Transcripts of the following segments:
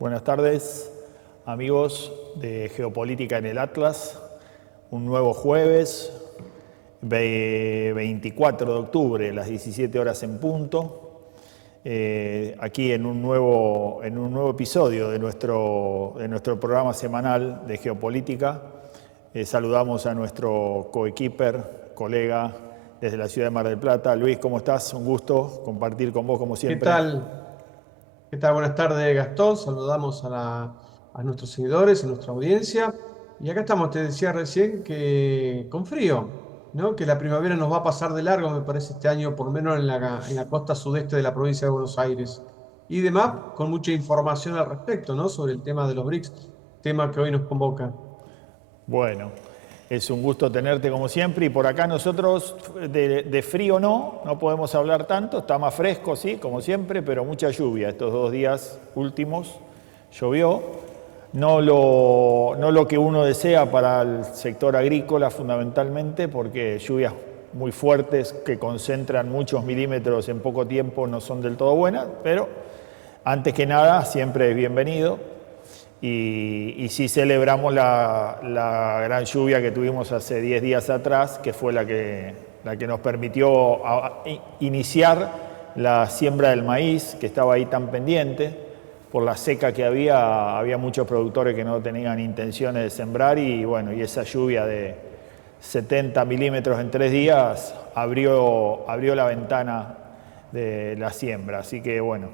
Buenas tardes, amigos de Geopolítica en el Atlas. Un nuevo jueves, 24 de octubre, las 17 horas en punto. Aquí en un nuevo episodio de nuestro programa semanal de Geopolítica. Saludamos a nuestro coequiper, colega desde la ciudad de Mar del Plata. Luis, ¿cómo estás? Un gusto compartir con vos como ¿Qué siempre. tal? ¿Qué tal? Buenas tardes, Gastón. Saludamos a nuestros seguidores, a nuestra audiencia. Y acá estamos, te decía recién, que con frío, ¿no? Que la primavera nos va a pasar de largo, me parece, este año, por lo menos en la costa sudeste de la provincia de Buenos Aires. Y demás, con mucha información al respecto, ¿no? Sobre el tema de los BRICS, tema que hoy nos convoca. Bueno, es un gusto tenerte como siempre y por acá nosotros de frío no podemos hablar tanto, está más fresco, sí, como siempre, pero mucha lluvia. Estos 2 días últimos llovió, no lo que uno desea para el sector agrícola fundamentalmente, porque lluvias muy fuertes que concentran muchos milímetros en poco tiempo no son del todo buenas, pero antes que nada siempre es bienvenido. Y sí celebramos la gran lluvia que tuvimos hace 10 días atrás, que fue la que nos permitió iniciar la siembra del maíz, que estaba ahí tan pendiente. Por la seca que había muchos productores que no tenían intenciones de sembrar y bueno, y esa lluvia de 70 milímetros en 3 días abrió la ventana de la siembra. Así que bueno,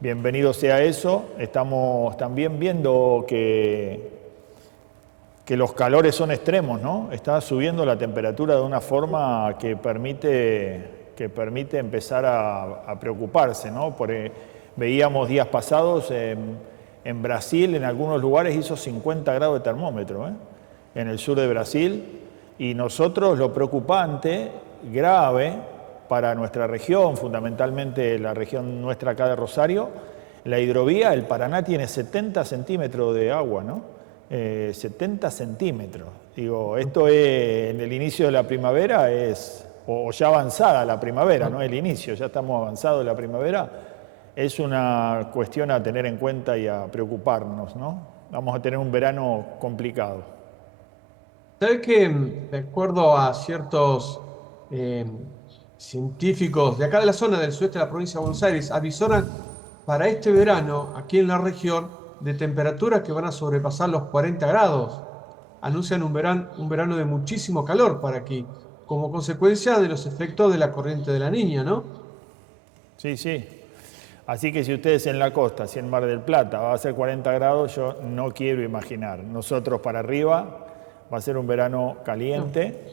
bienvenido sea eso. Estamos también viendo que los calores son extremos, ¿no? Está subiendo la temperatura de una forma que permite empezar a preocuparse, ¿no? Veíamos días pasados en Brasil, en algunos lugares hizo 50 grados de termómetro, en el sur de Brasil. Y nosotros lo preocupante, grave, para nuestra región, fundamentalmente la región nuestra acá de Rosario, la hidrovía, el Paraná tiene 70 centímetros de agua, ¿no? 70 centímetros. Digo, esto es, en el inicio de la primavera o ya avanzada la primavera, no el inicio, ya estamos avanzados en la primavera, es una cuestión a tener en cuenta y a preocuparnos, ¿no? Vamos a tener un verano complicado. ¿Sabes que de acuerdo a ciertos eh, científicos de acá de la zona del sudeste de la provincia de Buenos Aires, avisoran para este verano, aquí en la región, de temperaturas que van a sobrepasar los 40 grados? Anuncian un verano de muchísimo calor para aquí, como consecuencia de los efectos de la corriente de la Niña, ¿no? Sí, sí. Así que si ustedes en la costa, si en Mar del Plata va a ser 40 grados, yo no quiero imaginar. Nosotros para arriba va a ser un verano No. caliente,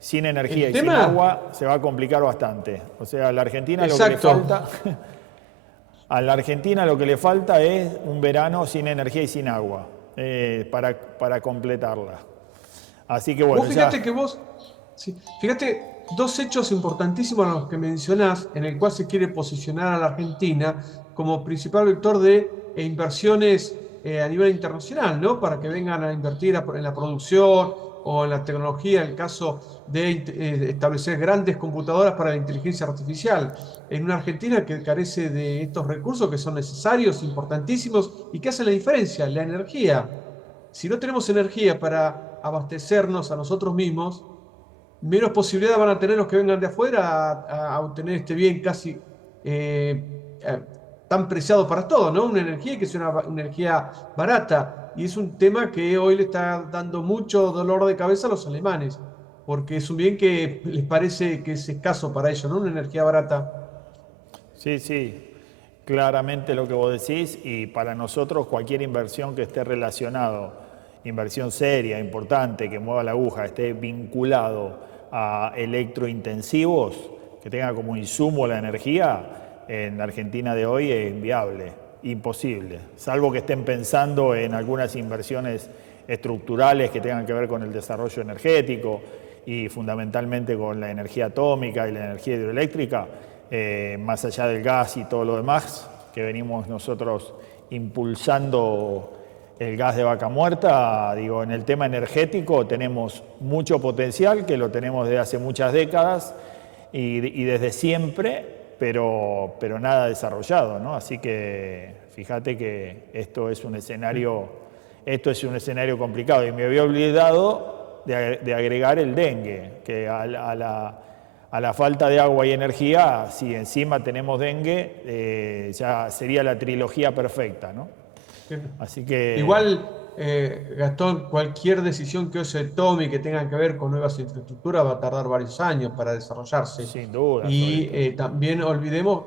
sin energía El y sin tema, agua se va a complicar bastante. O sea, a la Argentina lo que le exacto. falta, a la Argentina lo que le falta es un verano sin energía y sin agua para completarla. Así que bueno, Vos ya. fíjate que vos, sí, fíjate, dos hechos importantísimos a los que mencionás, en el cual se quiere posicionar a la Argentina como principal vector de inversiones a nivel internacional, ¿no? Para que vengan a invertir en la producción o en la tecnología, en el caso de establecer grandes computadoras para la inteligencia artificial. En una Argentina que carece de estos recursos que son necesarios, importantísimos y que hacen la diferencia, la energía. Si no tenemos energía para abastecernos a nosotros mismos, menos posibilidad van a tener los que vengan de afuera a obtener este bien casi eh, tan preciado para todos, ¿no? Una energía que es una energía barata. Y es un tema que hoy le está dando mucho dolor de cabeza a los alemanes, porque es un bien que les parece que es escaso para ellos, ¿no? Una energía barata. Sí, sí, claramente lo que vos decís y para nosotros cualquier inversión que esté relacionado, inversión seria, importante, que mueva la aguja, esté vinculado a electrointensivos, que tenga como insumo la energía, en la Argentina de hoy es inviable, imposible, salvo que estén pensando en algunas inversiones estructurales que tengan que ver con el desarrollo energético y fundamentalmente con la energía atómica y la energía hidroeléctrica, más allá del gas y todo lo demás, que venimos nosotros impulsando el gas de vaca muerta, digo, en el tema energético tenemos mucho potencial, que lo tenemos desde hace muchas décadas y desde siempre, pero nada desarrollado, ¿no? Así que Fíjate que esto es un escenario complicado. Y me había olvidado de agregar el dengue, que a la falta de agua y energía, si encima tenemos dengue, ya sería la trilogía perfecta, ¿no? Así que... Igual, Gastón, cualquier decisión que hoy se tome y que tenga que ver con nuevas infraestructuras va a tardar varios años para desarrollarse. Sin duda, sobre Y todo. también no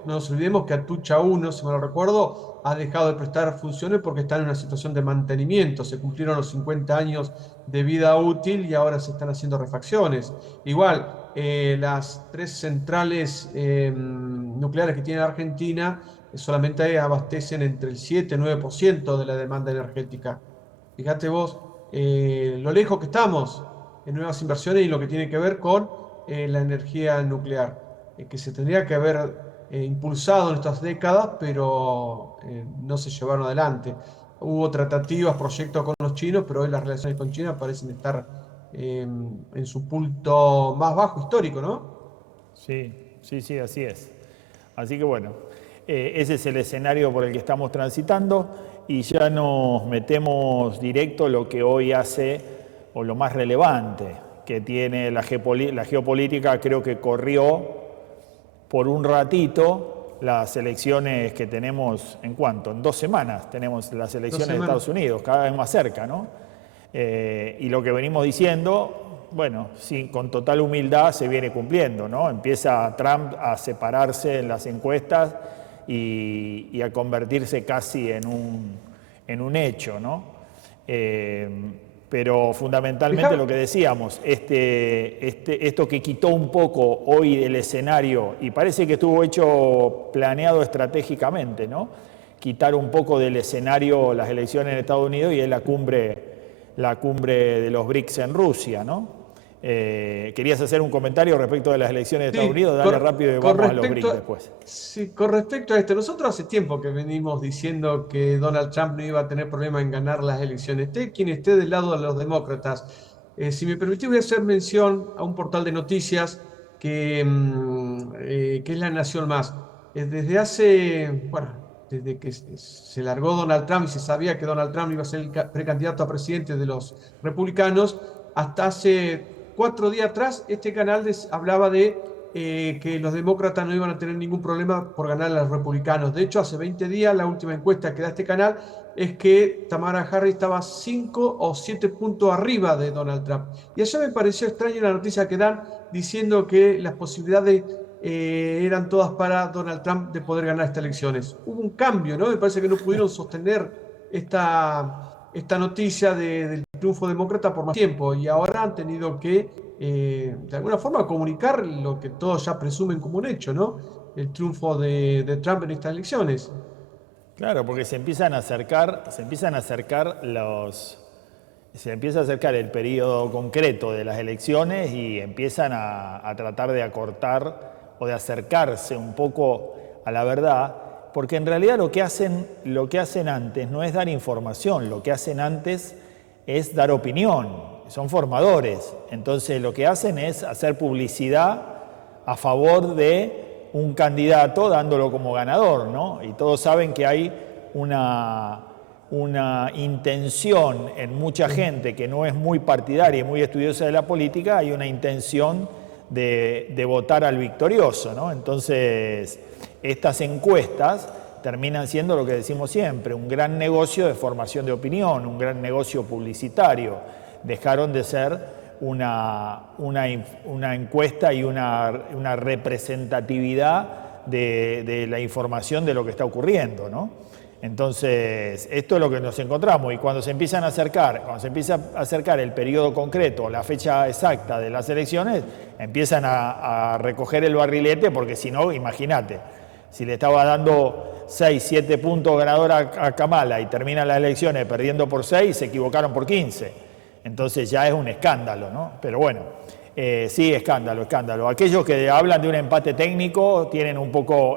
nos olvidemos que Atucha 1, si me lo recuerdo, ha dejado de prestar funciones porque está en una situación de mantenimiento. Se cumplieron los 50 años de vida útil y ahora se están haciendo refacciones. Igual, las 3 centrales nucleares que tiene Argentina solamente abastecen entre el 7 y 9% de la demanda energética. Fíjate vos lo lejos que estamos en nuevas inversiones y lo que tiene que ver con la energía nuclear, que se tendría que haber impulsado en estas décadas, pero no se llevaron adelante. Hubo tratativas, proyectos con los chinos, pero hoy las relaciones con China parecen estar en su punto más bajo histórico, ¿no? Sí, sí, sí, así es. Así que bueno, ese es el escenario por el que estamos transitando y ya nos metemos directo lo que hoy hace, o lo más relevante que tiene la geopolítica. Creo que corrió por un ratito las elecciones que tenemos, ¿en cuánto? En 2 semanas tenemos las elecciones de Estados Unidos, cada vez más cerca, ¿no? Y lo que venimos diciendo, bueno, sí, con total humildad se viene cumpliendo, ¿no? Empieza Trump a separarse en las encuestas y a convertirse casi en un hecho, ¿no? Pero fundamentalmente lo que decíamos, esto que quitó un poco hoy del escenario, y parece que estuvo hecho, planeado estratégicamente, ¿no? Quitar un poco del escenario las elecciones en Estados Unidos, y es la cumbre de los BRICS en Rusia, ¿no? ¿Querías hacer un comentario respecto de las elecciones de Estados Sí, Unidos? Dale rápido y vamos a los BRICS después. Sí, con respecto a esto, nosotros hace tiempo que venimos diciendo que Donald Trump no iba a tener problema en ganar las elecciones. Esté quien esté del lado de los demócratas. Si me permitís, voy a hacer mención a un portal de noticias que es La Nación Más. Desde hace, bueno, desde que se largó Donald Trump y se sabía que Donald Trump iba a ser el precandidato a presidente de los republicanos, hasta hace 4 días atrás, este canal hablaba de que los demócratas no iban a tener ningún problema por ganar a los republicanos. De hecho, hace 20 días, la última encuesta que da este canal es que Tamara Harris estaba 5 o 7 puntos arriba de Donald Trump. Y eso me pareció extraño la noticia que dan diciendo que las posibilidades eran todas para Donald Trump de poder ganar estas elecciones. Hubo un cambio, ¿no? Me parece que no pudieron sostener esta noticia del triunfo demócrata por más tiempo y ahora han tenido que, de alguna forma, comunicar lo que todos ya presumen como un hecho, ¿no? El triunfo de Trump en estas elecciones. Claro, porque se empieza a acercar el periodo concreto de las elecciones y empiezan a tratar de acortar o de acercarse un poco a la verdad, porque en realidad lo que hacen antes no es dar información, lo que hacen antes es dar opinión, son formadores. Entonces lo que hacen es hacer publicidad a favor de un candidato dándolo como ganador, ¿no? Y todos saben que hay una intención en mucha gente que no es muy partidaria y muy estudiosa de la política, hay una intención de votar al victorioso, ¿no? Entonces, estas encuestas terminan siendo lo que decimos siempre, un gran negocio de formación de opinión, un gran negocio publicitario. Dejaron de ser una encuesta y una representatividad de la información de lo que está ocurriendo, ¿no? Entonces, esto es lo que nos encontramos y cuando se empieza a acercar el periodo concreto, la fecha exacta de las elecciones, empiezan a recoger el barrilete porque si no, imagínate, si le estaba dando 6, 7 puntos ganador a Kamala y terminan las elecciones perdiendo por 6, se equivocaron por 15. Entonces ya es un escándalo, ¿no? Pero bueno, sí, escándalo. Aquellos que hablan de un empate técnico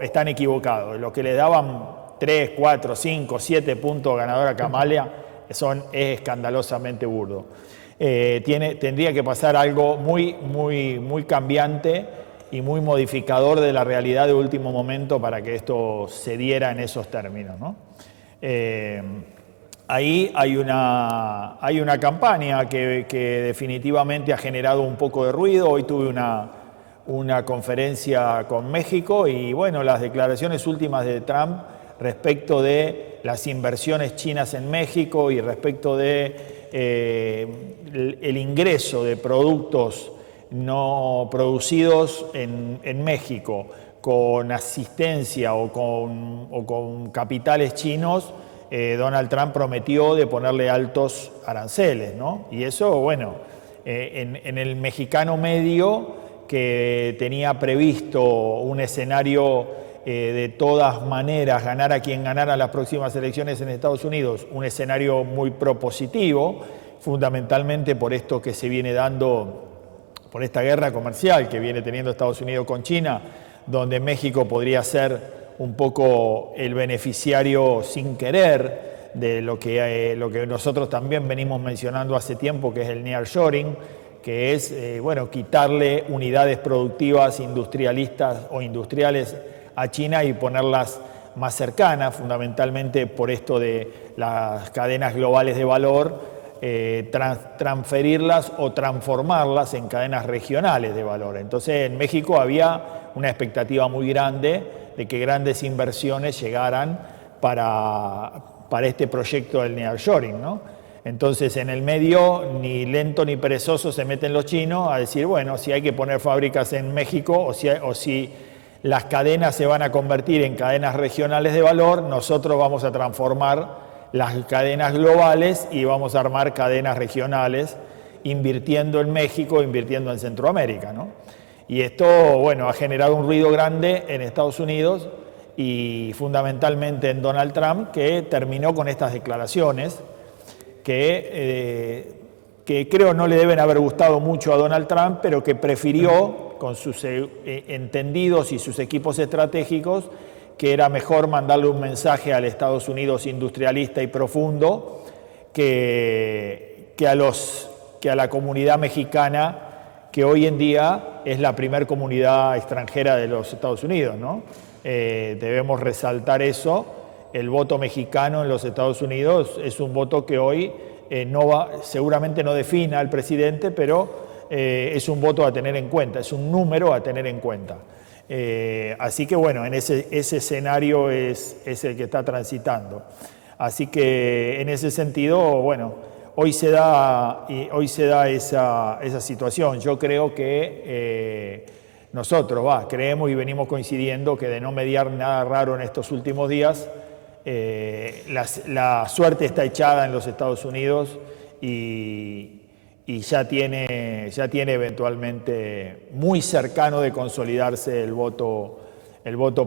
están equivocados. Los que le daban 3, 4, 5, 7 puntos ganador a Kamala es escandalosamente burdo. Tendría que pasar algo muy, muy, muy cambiante y muy modificador de la realidad de último momento para que esto se diera en esos términos, ¿no? Eh, Ahí hay una campaña que definitivamente ha generado un poco de ruido. Hoy tuve una conferencia con México y bueno, las declaraciones últimas de Trump respecto de las inversiones chinas en México y respecto de el ingreso de productos no producidos en México con asistencia o con capitales chinos. Donald Trump prometió de ponerle altos aranceles, ¿no? Y eso, bueno, en el mexicano medio, que tenía previsto un escenario de todas maneras, ganara quien ganara las próximas elecciones en Estados Unidos, un escenario muy propositivo, fundamentalmente por esto que se viene dando, por esta guerra comercial que viene teniendo Estados Unidos con China, donde México podría ser un poco el beneficiario sin querer de lo que nosotros también venimos mencionando hace tiempo, que es el nearshoring, que es bueno, quitarle unidades productivas industrialistas o industriales a China y ponerlas más cercanas, fundamentalmente por esto de las cadenas globales de valor, transferirlas o transformarlas en cadenas regionales de valor. Entonces en México había una expectativa muy grande de que grandes inversiones llegaran para este proyecto del nearshoring, ¿no? Entonces en el medio, ni lento ni perezoso, se meten los chinos a decir, bueno, si hay que poner fábricas en México o si las cadenas se van a convertir en cadenas regionales de valor, nosotros vamos a transformar las cadenas globales y vamos a armar cadenas regionales, invirtiendo en México, invirtiendo en Centroamérica, ¿no? Y esto, bueno, ha generado un ruido grande en Estados Unidos y fundamentalmente en Donald Trump, que terminó con estas declaraciones que creo no le deben haber gustado mucho a Donald Trump, pero que prefirió, con sus entendidos y sus equipos estratégicos, que era mejor mandarle un mensaje al Estados Unidos industrialista y profundo que a la comunidad mexicana, que hoy en día es la primer comunidad extranjera de los Estados Unidos, ¿no? Debemos resaltar eso. El voto mexicano en los Estados Unidos es un voto que hoy seguramente no defina al presidente, pero es un voto a tener en cuenta, es un número a tener en cuenta. Así que bueno, en ese escenario es el que está transitando. Así que en ese sentido, bueno, hoy se da esa situación. Yo creo que nosotros creemos y venimos coincidiendo que de no mediar nada raro en estos últimos días, la suerte está echada en los Estados Unidos y ya tiene eventualmente muy cercano de consolidarse el voto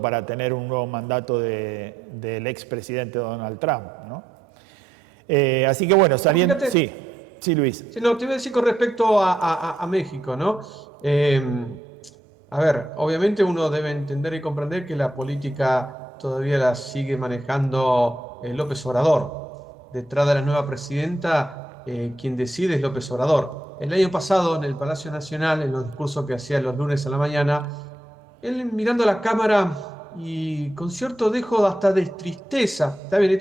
para tener un nuevo mandato del expresidente Donald Trump, ¿no? Así que bueno, saliendo... Fíjate, Sí, Luis. sí, no, te iba a decir con respecto a México, ¿no? A ver, obviamente uno debe entender y comprender que la política todavía la sigue manejando López Obrador. Detrás de la nueva presidenta, quien decide es López Obrador. El año pasado, en el Palacio Nacional, en los discursos que hacía los lunes a la mañana, él mirando a la cámara y con cierto dejo hasta de tristeza, está bien,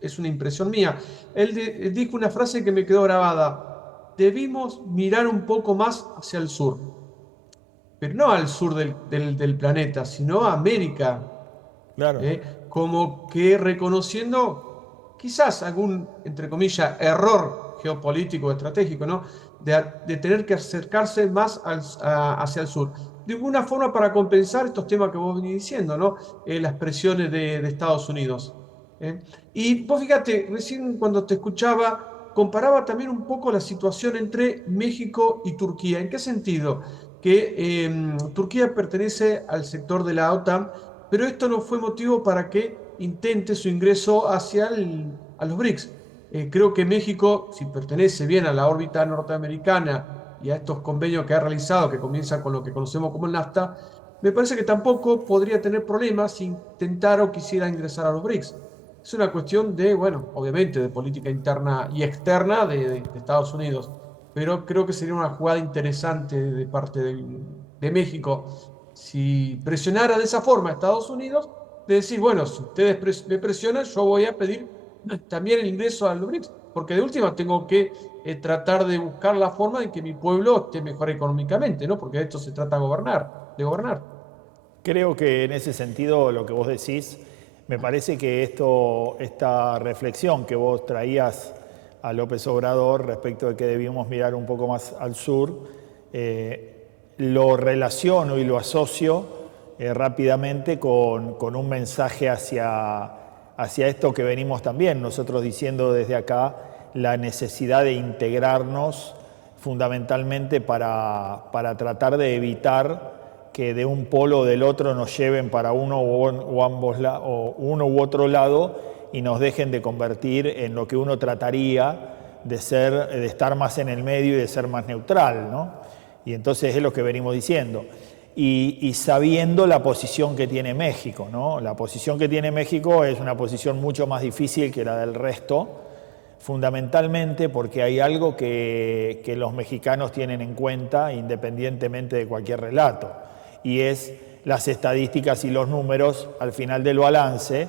es una impresión mía, él dijo una frase que me quedó grabada: debimos mirar un poco más hacia el sur, pero no al sur del planeta, sino a América, Claro. como que reconociendo quizás algún, entre comillas, error geopolítico, estratégico, ¿no? De tener que acercarse más hacia el sur. De alguna forma para compensar estos temas que vos venís diciendo, ¿no? Las presiones de Estados Unidos. ¿eh? Y vos fíjate, recién cuando te escuchaba, comparaba también un poco la situación entre México y Turquía. ¿En qué sentido? Que Turquía pertenece al sector de la OTAN, pero esto no fue motivo para que intente su ingreso a los BRICS. Creo que México, si pertenece bien a la órbita norteamericana y a estos convenios que ha realizado, que comienzan con lo que conocemos como el NAFTA, me parece que tampoco podría tener problemas si intentara o quisiera ingresar a los BRICS. Es una cuestión de, bueno, obviamente de política interna y externa de Estados Unidos, pero creo que sería una jugada interesante de parte de México si presionara de esa forma a Estados Unidos de decir, bueno, si ustedes me presionan, yo voy a pedir también el ingreso a los BRICS, porque de última tengo que tratar de buscar la forma de que mi pueblo esté mejor económicamente, ¿no? Porque de esto se trata de gobernar. Creo que en ese sentido lo que vos decís, me parece que esta reflexión que vos traías a López Obrador respecto de que debíamos mirar un poco más al sur, lo relaciono y lo asocio rápidamente con un mensaje hacia esto que venimos también nosotros diciendo desde acá, la necesidad de integrarnos fundamentalmente para tratar de evitar que de un polo o del otro nos lleven para uno uno u otro lado y nos dejen de convertir en lo que uno trataría de estar más en el medio y de ser más neutral, ¿no? Y entonces es lo que venimos diciendo. Y sabiendo la posición que tiene México, ¿no? La posición que tiene México es una posición mucho más difícil que la del resto, fundamentalmente porque hay algo que los mexicanos tienen en cuenta independientemente de cualquier relato, y es las estadísticas y los números al final del balance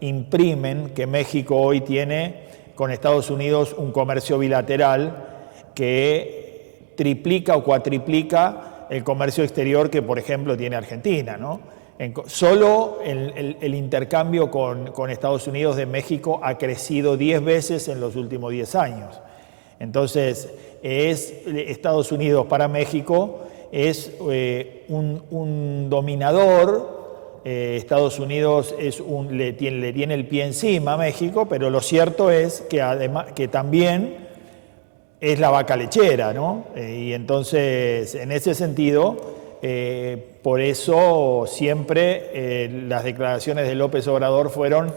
imprimen que México hoy tiene con Estados Unidos un comercio bilateral que triplica o cuatriplica el comercio exterior que, por ejemplo, tiene Argentina, ¿no? Solo el intercambio con Estados Unidos de México ha crecido 10 veces en los últimos 10 años. Entonces, Estados Unidos para México es un dominador. Estados Unidos le tiene el pie encima a México, pero lo cierto es que también es la vaca lechera, ¿no? Y entonces, en ese sentido, por eso siempre las declaraciones de López Obrador fueron: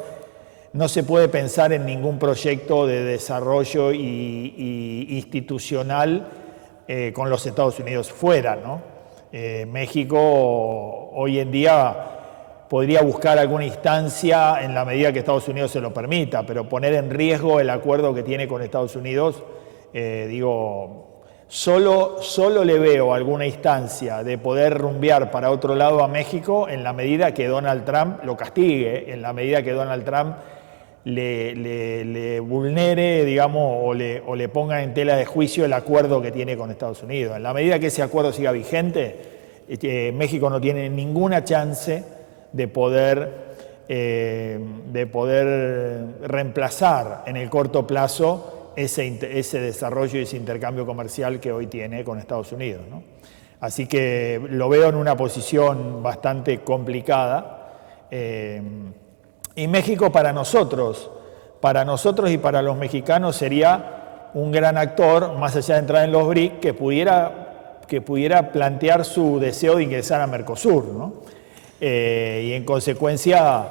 no se puede pensar en ningún proyecto de desarrollo institucional con los Estados Unidos fuera, ¿no? México hoy en día podría buscar alguna instancia en la medida que Estados Unidos se lo permita, pero poner en riesgo el acuerdo que tiene con Estados Unidos, solo le veo alguna instancia de poder rumbear para otro lado a México en la medida que Donald Trump lo castigue, en la medida que Donald Trump le vulnere, digamos, o le ponga en tela de juicio el acuerdo que tiene con Estados Unidos. En la medida que ese acuerdo siga vigente, México no tiene ninguna chance de poder reemplazar en el corto plazo ese desarrollo y ese intercambio comercial que hoy tiene con Estados Unidos, ¿no? Así que lo veo en una posición bastante complicada. Y México para nosotros y para los mexicanos sería un gran actor, más allá de entrar en los BRIC, que pudiera plantear su deseo de ingresar a Mercosur, ¿no? Y en consecuencia,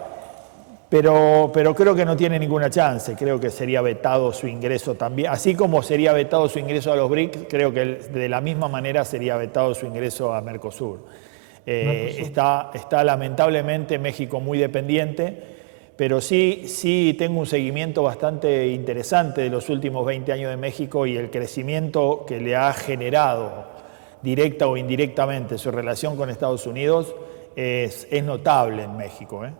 pero creo que no tiene ninguna chance, creo que sería vetado su ingreso también, así como sería vetado su ingreso a los BRIC, creo que de la misma manera sería vetado su ingreso a Mercosur. Está lamentablemente México muy dependiente, pero sí tengo un seguimiento bastante interesante de los últimos 20 años de México y el crecimiento que le ha generado, directa o indirectamente, su relación con Estados Unidos es notable en México, ¿eh?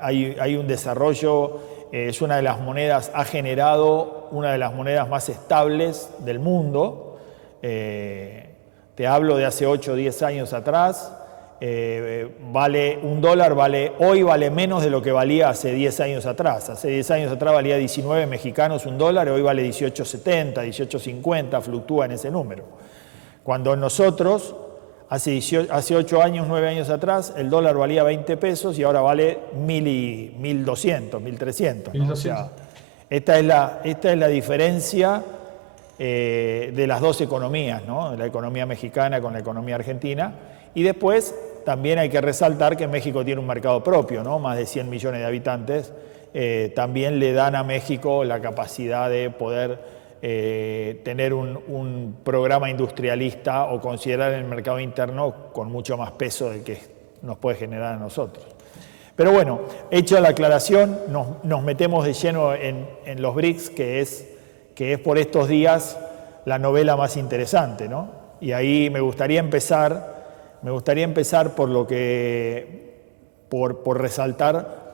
Hay un desarrollo, es una de las monedas, ha generado una de las monedas más estables del mundo. Te hablo de hace 8 o 10 años atrás. Un dólar hoy vale menos de lo que valía hace 10 años atrás. Hace 10 años atrás valía 19 mexicanos un dólar, hoy vale 18.70, 18.50, fluctúa en ese número. Cuando nosotros, hace 8 años, 9 años atrás, el dólar valía 20 pesos y ahora vale 1.200, 1.300, ¿no? O sea, esta es la diferencia de las dos economías, ¿no? La economía mexicana con la economía argentina. Y después también hay que resaltar que México tiene un mercado propio, ¿no? Más de 100 millones de habitantes. También le dan a México la capacidad de poder tener un programa industrialista o considerar el mercado interno con mucho más peso del que nos puede generar a nosotros. Pero bueno, hecha la aclaración, nos metemos de lleno en los BRICS, que es por estos días la novela más interesante, ¿no? Y ahí me gustaría empezar por lo que por resaltar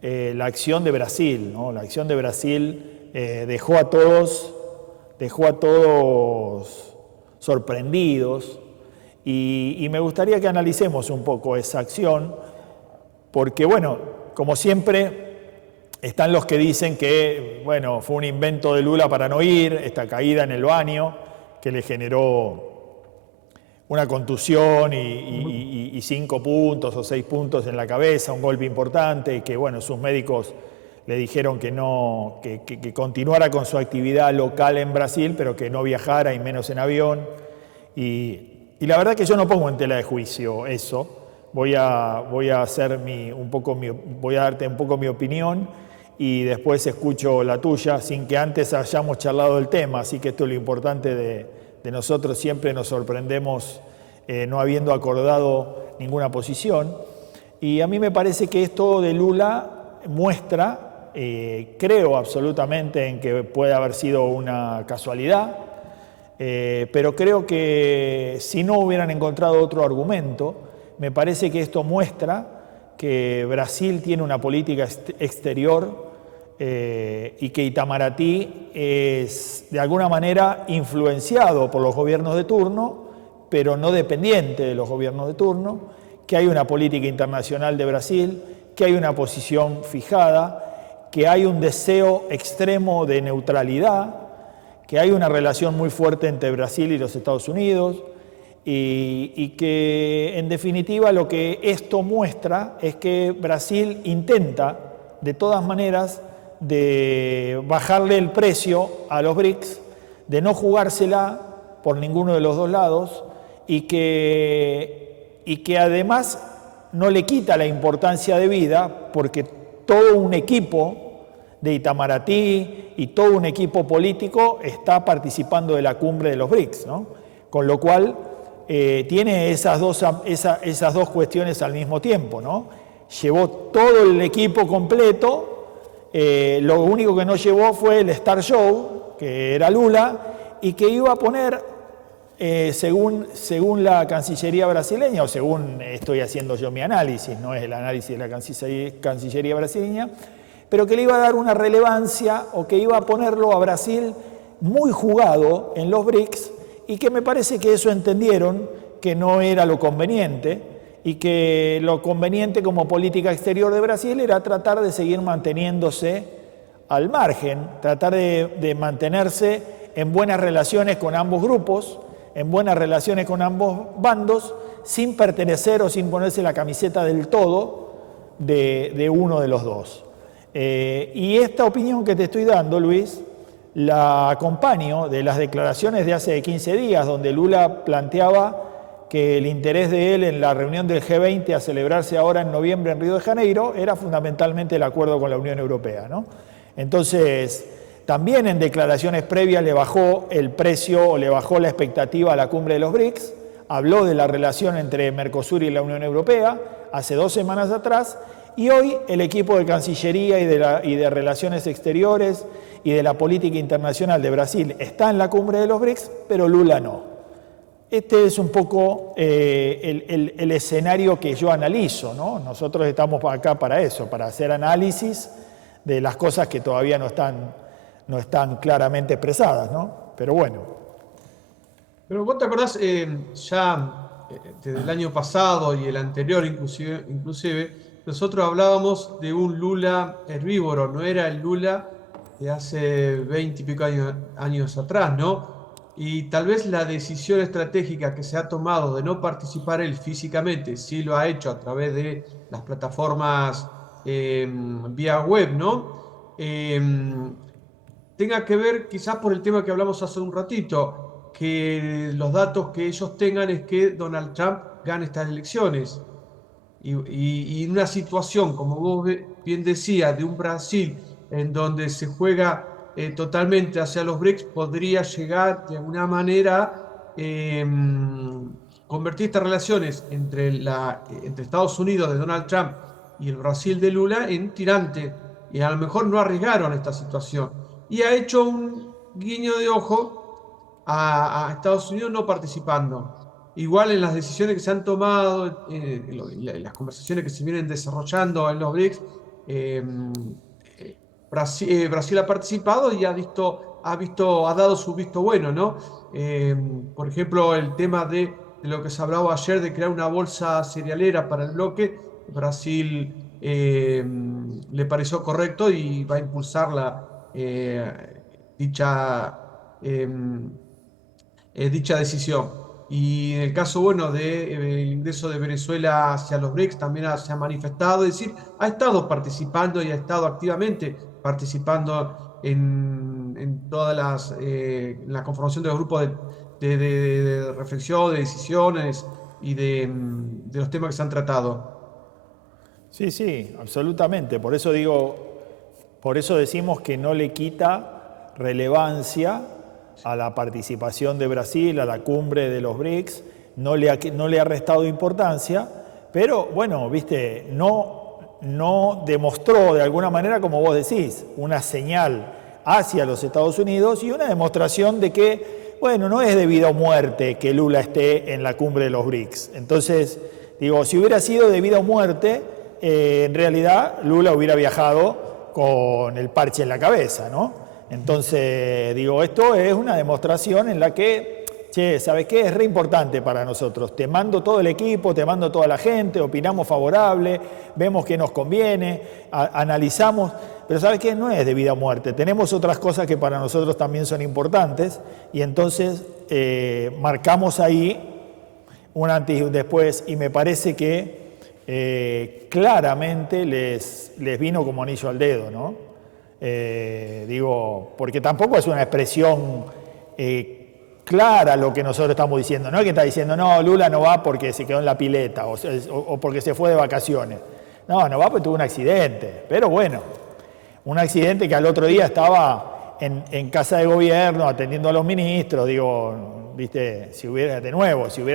la acción de Brasil, ¿no? La acción de Brasil dejó a todos sorprendidos y me gustaría que analicemos un poco esa acción porque, bueno, como siempre, están los que dicen que, bueno, fue un invento de Lula para no ir, esta caída en el baño que le generó una contusión y 5 puntos o 6 puntos en la cabeza, un golpe importante, y que, bueno, sus médicos le dijeron que no, que continuara con su actividad local en Brasil, pero que no viajara y menos en avión. Y la verdad que yo no pongo en tela de juicio eso. Voy a darte un poco mi opinión y después escucho la tuya sin que antes hayamos charlado del tema. Así que esto es lo importante de nosotros, siempre nos sorprendemos no habiendo acordado ninguna posición. Y a mí me parece que esto de Lula muestra, creo absolutamente en que puede haber sido una casualidad, pero creo que si no hubieran encontrado otro argumento, me parece que esto muestra que Brasil tiene una política exterior y que Itamaraty es de alguna manera influenciado por los gobiernos de turno, pero no dependiente de los gobiernos de turno, que hay una política internacional de Brasil, que hay una posición fijada, que hay un deseo extremo de neutralidad, que hay una relación muy fuerte entre Brasil y los Estados Unidos, y que en definitiva lo que esto muestra es que Brasil intenta de todas maneras de bajarle el precio a los BRICS, de no jugársela por ninguno de los dos lados y que además no le quita la importancia de vida porque todo un equipo de Itamaraty y todo un equipo político está participando de la cumbre de los BRICS, ¿no? Con lo cual tiene esas dos cuestiones al mismo tiempo, ¿no? Llevó todo el equipo completo. Lo único que no llevó fue el Star Show, que era Lula, y que iba a poner, según la Cancillería brasileña, o según estoy haciendo yo mi análisis, no es el análisis de la Cancillería brasileña, pero que le iba a dar una relevancia o que iba a ponerlo a Brasil muy jugado en los BRICS y que me parece que eso entendieron que no era lo conveniente y que lo conveniente como política exterior de Brasil era tratar de seguir manteniéndose al margen, tratar de mantenerse en buenas relaciones con ambos grupos, en buenas relaciones con ambos bandos, sin pertenecer o sin ponerse la camiseta del todo de uno de los dos. Y esta opinión que te estoy dando, Luis, la acompaño de las declaraciones de hace 15 días, donde Lula planteaba que el interés de él en la reunión del G20 a celebrarse ahora en noviembre en Río de Janeiro era fundamentalmente el acuerdo con la Unión Europea, ¿no? Entonces, también en declaraciones previas le bajó el precio o le bajó la expectativa a la cumbre de los BRICS, habló de la relación entre Mercosur y la Unión Europea hace 2 semanas atrás, y hoy el equipo de Cancillería y de Relaciones Exteriores y de la política internacional de Brasil está en la cumbre de los BRICS, pero Lula no. Este es un poco el escenario que yo analizo, ¿no? Nosotros estamos acá para eso, para hacer análisis de las cosas que todavía no están claramente expresadas, ¿no? Pero bueno. Pero vos te acordás, desde el año pasado y el anterior inclusive, nosotros hablábamos de un Lula herbívoro, no era el Lula de hace 20 y pico años atrás, ¿no? Y tal vez la decisión estratégica que se ha tomado de no participar él físicamente, sí lo ha hecho a través de las plataformas vía web, ¿no? Tenga que ver quizás por el tema que hablamos hace un ratito, que los datos que ellos tengan es que Donald Trump gane estas elecciones. Y una situación, como vos bien decías, de un Brasil en donde se juega totalmente hacia los BRICS, podría llegar de alguna manera convertir estas relaciones entre Estados Unidos de Donald Trump y el Brasil de Lula en tirante. Y a lo mejor no arriesgaron esta situación. Y ha hecho un guiño de ojo a Estados Unidos no participando. igual en las decisiones que se han tomado, en las conversaciones que se vienen desarrollando en los BRICS, eh, Brasil ha participado y ha dado su visto bueno, ¿no? Eh, por ejemplo, el tema de lo que se hablaba ayer de crear una bolsa cerealera para el bloque, Brasil le pareció correcto y va a impulsar dicha, eh, dicha decisión. Y en el caso, bueno, del ingreso de Venezuela hacia los BRICS también se ha manifestado, es decir, ha estado participando y ha estado activamente participando en todas en la conformación de los grupos de reflexión, de decisiones y de los temas que se han tratado. Sí, sí, absolutamente. Por eso digo, por eso decimos que no le quita relevancia a la participación de Brasil, a la cumbre de los BRICS, no le ha restado importancia, pero bueno, viste, no demostró de alguna manera, como vos decís, una señal hacia los Estados Unidos y una demostración de que, bueno, no es de vida o muerte que Lula esté en la cumbre de los BRICS. Entonces, digo, si hubiera sido de vida o muerte, en realidad Lula hubiera viajado con el parche en la cabeza, ¿no? Entonces, digo, esto es una demostración en la que, che, ¿sabes qué? Es re importante para nosotros. Te mando todo el equipo, te mando toda la gente, opinamos favorable, vemos qué nos conviene, analizamos, pero ¿sabes qué? No es de vida o muerte. Tenemos otras cosas que para nosotros también son importantes y entonces marcamos ahí un antes y un después y me parece que claramente les vino como anillo al dedo, ¿no? Digo, porque tampoco es una expresión clara lo que nosotros estamos diciendo. No es que está diciendo, no, Lula no va porque se quedó en la pileta o porque se fue de vacaciones. No, no va porque tuvo un accidente. Pero bueno, un accidente que al otro día estaba en casa de gobierno atendiendo a los ministros. Digo, viste, si hubiera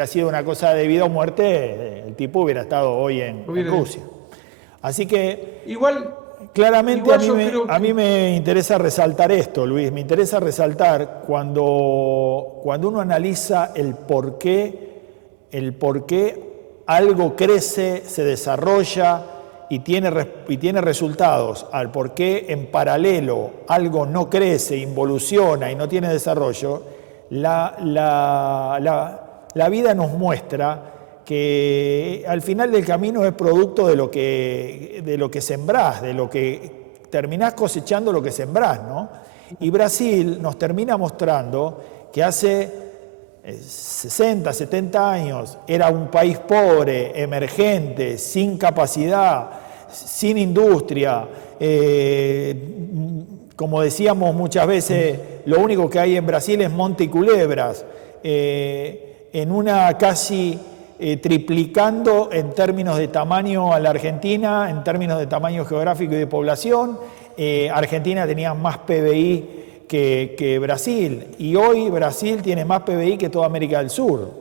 sido una cosa de vida o muerte, el tipo hubiera estado hoy en Rusia. Así que Igual, claramente igual a mí me interesa resaltar esto, Luis, me interesa resaltar cuando uno analiza el por qué algo crece, se desarrolla y tiene resultados, al por qué en paralelo algo no crece, involuciona y no tiene desarrollo, la vida nos muestra que al final del camino es producto de lo que sembrás, de lo que terminás cosechando lo que sembrás, ¿no? Y Brasil nos termina mostrando que hace 60, 70 años era un país pobre, emergente, sin capacidad, sin industria. Como decíamos muchas veces, lo único que hay en Brasil es monte y culebras, en una casi triplicando en términos de tamaño a la Argentina, en términos de tamaño geográfico y de población. Argentina tenía más PBI que Brasil, y hoy Brasil tiene más PBI que toda América del Sur,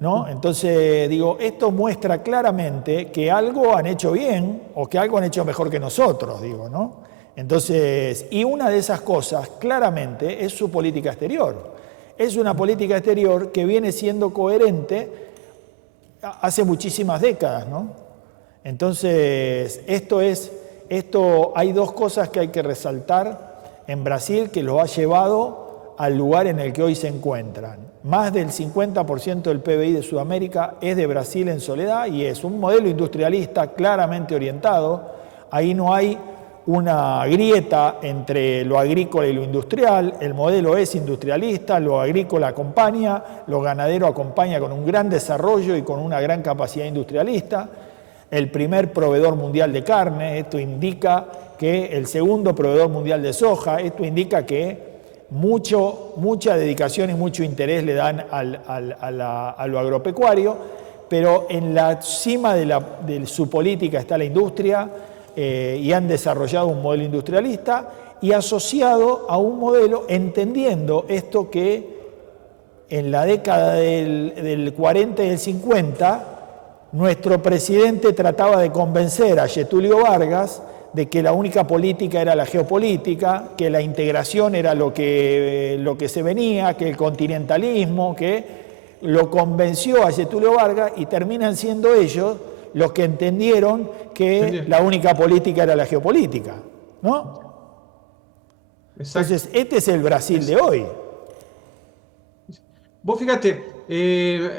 ¿no? Entonces, digo, esto muestra claramente que algo han hecho bien o que algo han hecho mejor que nosotros, digo, ¿no? Entonces, y una de esas cosas claramente es su política exterior. Es una política exterior que viene siendo coherente hace muchísimas décadas, ¿no? Entonces, hay dos cosas que hay que resaltar en Brasil que lo ha llevado al lugar en el que hoy se encuentran. Más del 50% del PBI de Sudamérica es de Brasil en soledad y es un modelo industrialista claramente orientado. Ahí no hay una grieta entre lo agrícola y lo industrial, el modelo es industrialista, lo agrícola acompaña, lo ganadero acompaña con un gran desarrollo y con una gran capacidad industrialista, el primer proveedor mundial de carne, esto indica que el segundo proveedor mundial de soja, esto indica que mucha dedicación y mucho interés le dan a lo agropecuario, pero en la cima de su política está la industria, y han desarrollado un modelo industrialista y asociado a un modelo, entendiendo esto que en la década del 40 y del 50 nuestro presidente trataba de convencer a Getúlio Vargas de que la única política era la geopolítica, que la integración era lo que se venía, que el continentalismo, lo convenció a Getúlio Vargas y terminan siendo ellos los que entendieron que la única política era la geopolítica, ¿no? Exacto. Entonces, este es el Brasil de hoy. Vos fíjate,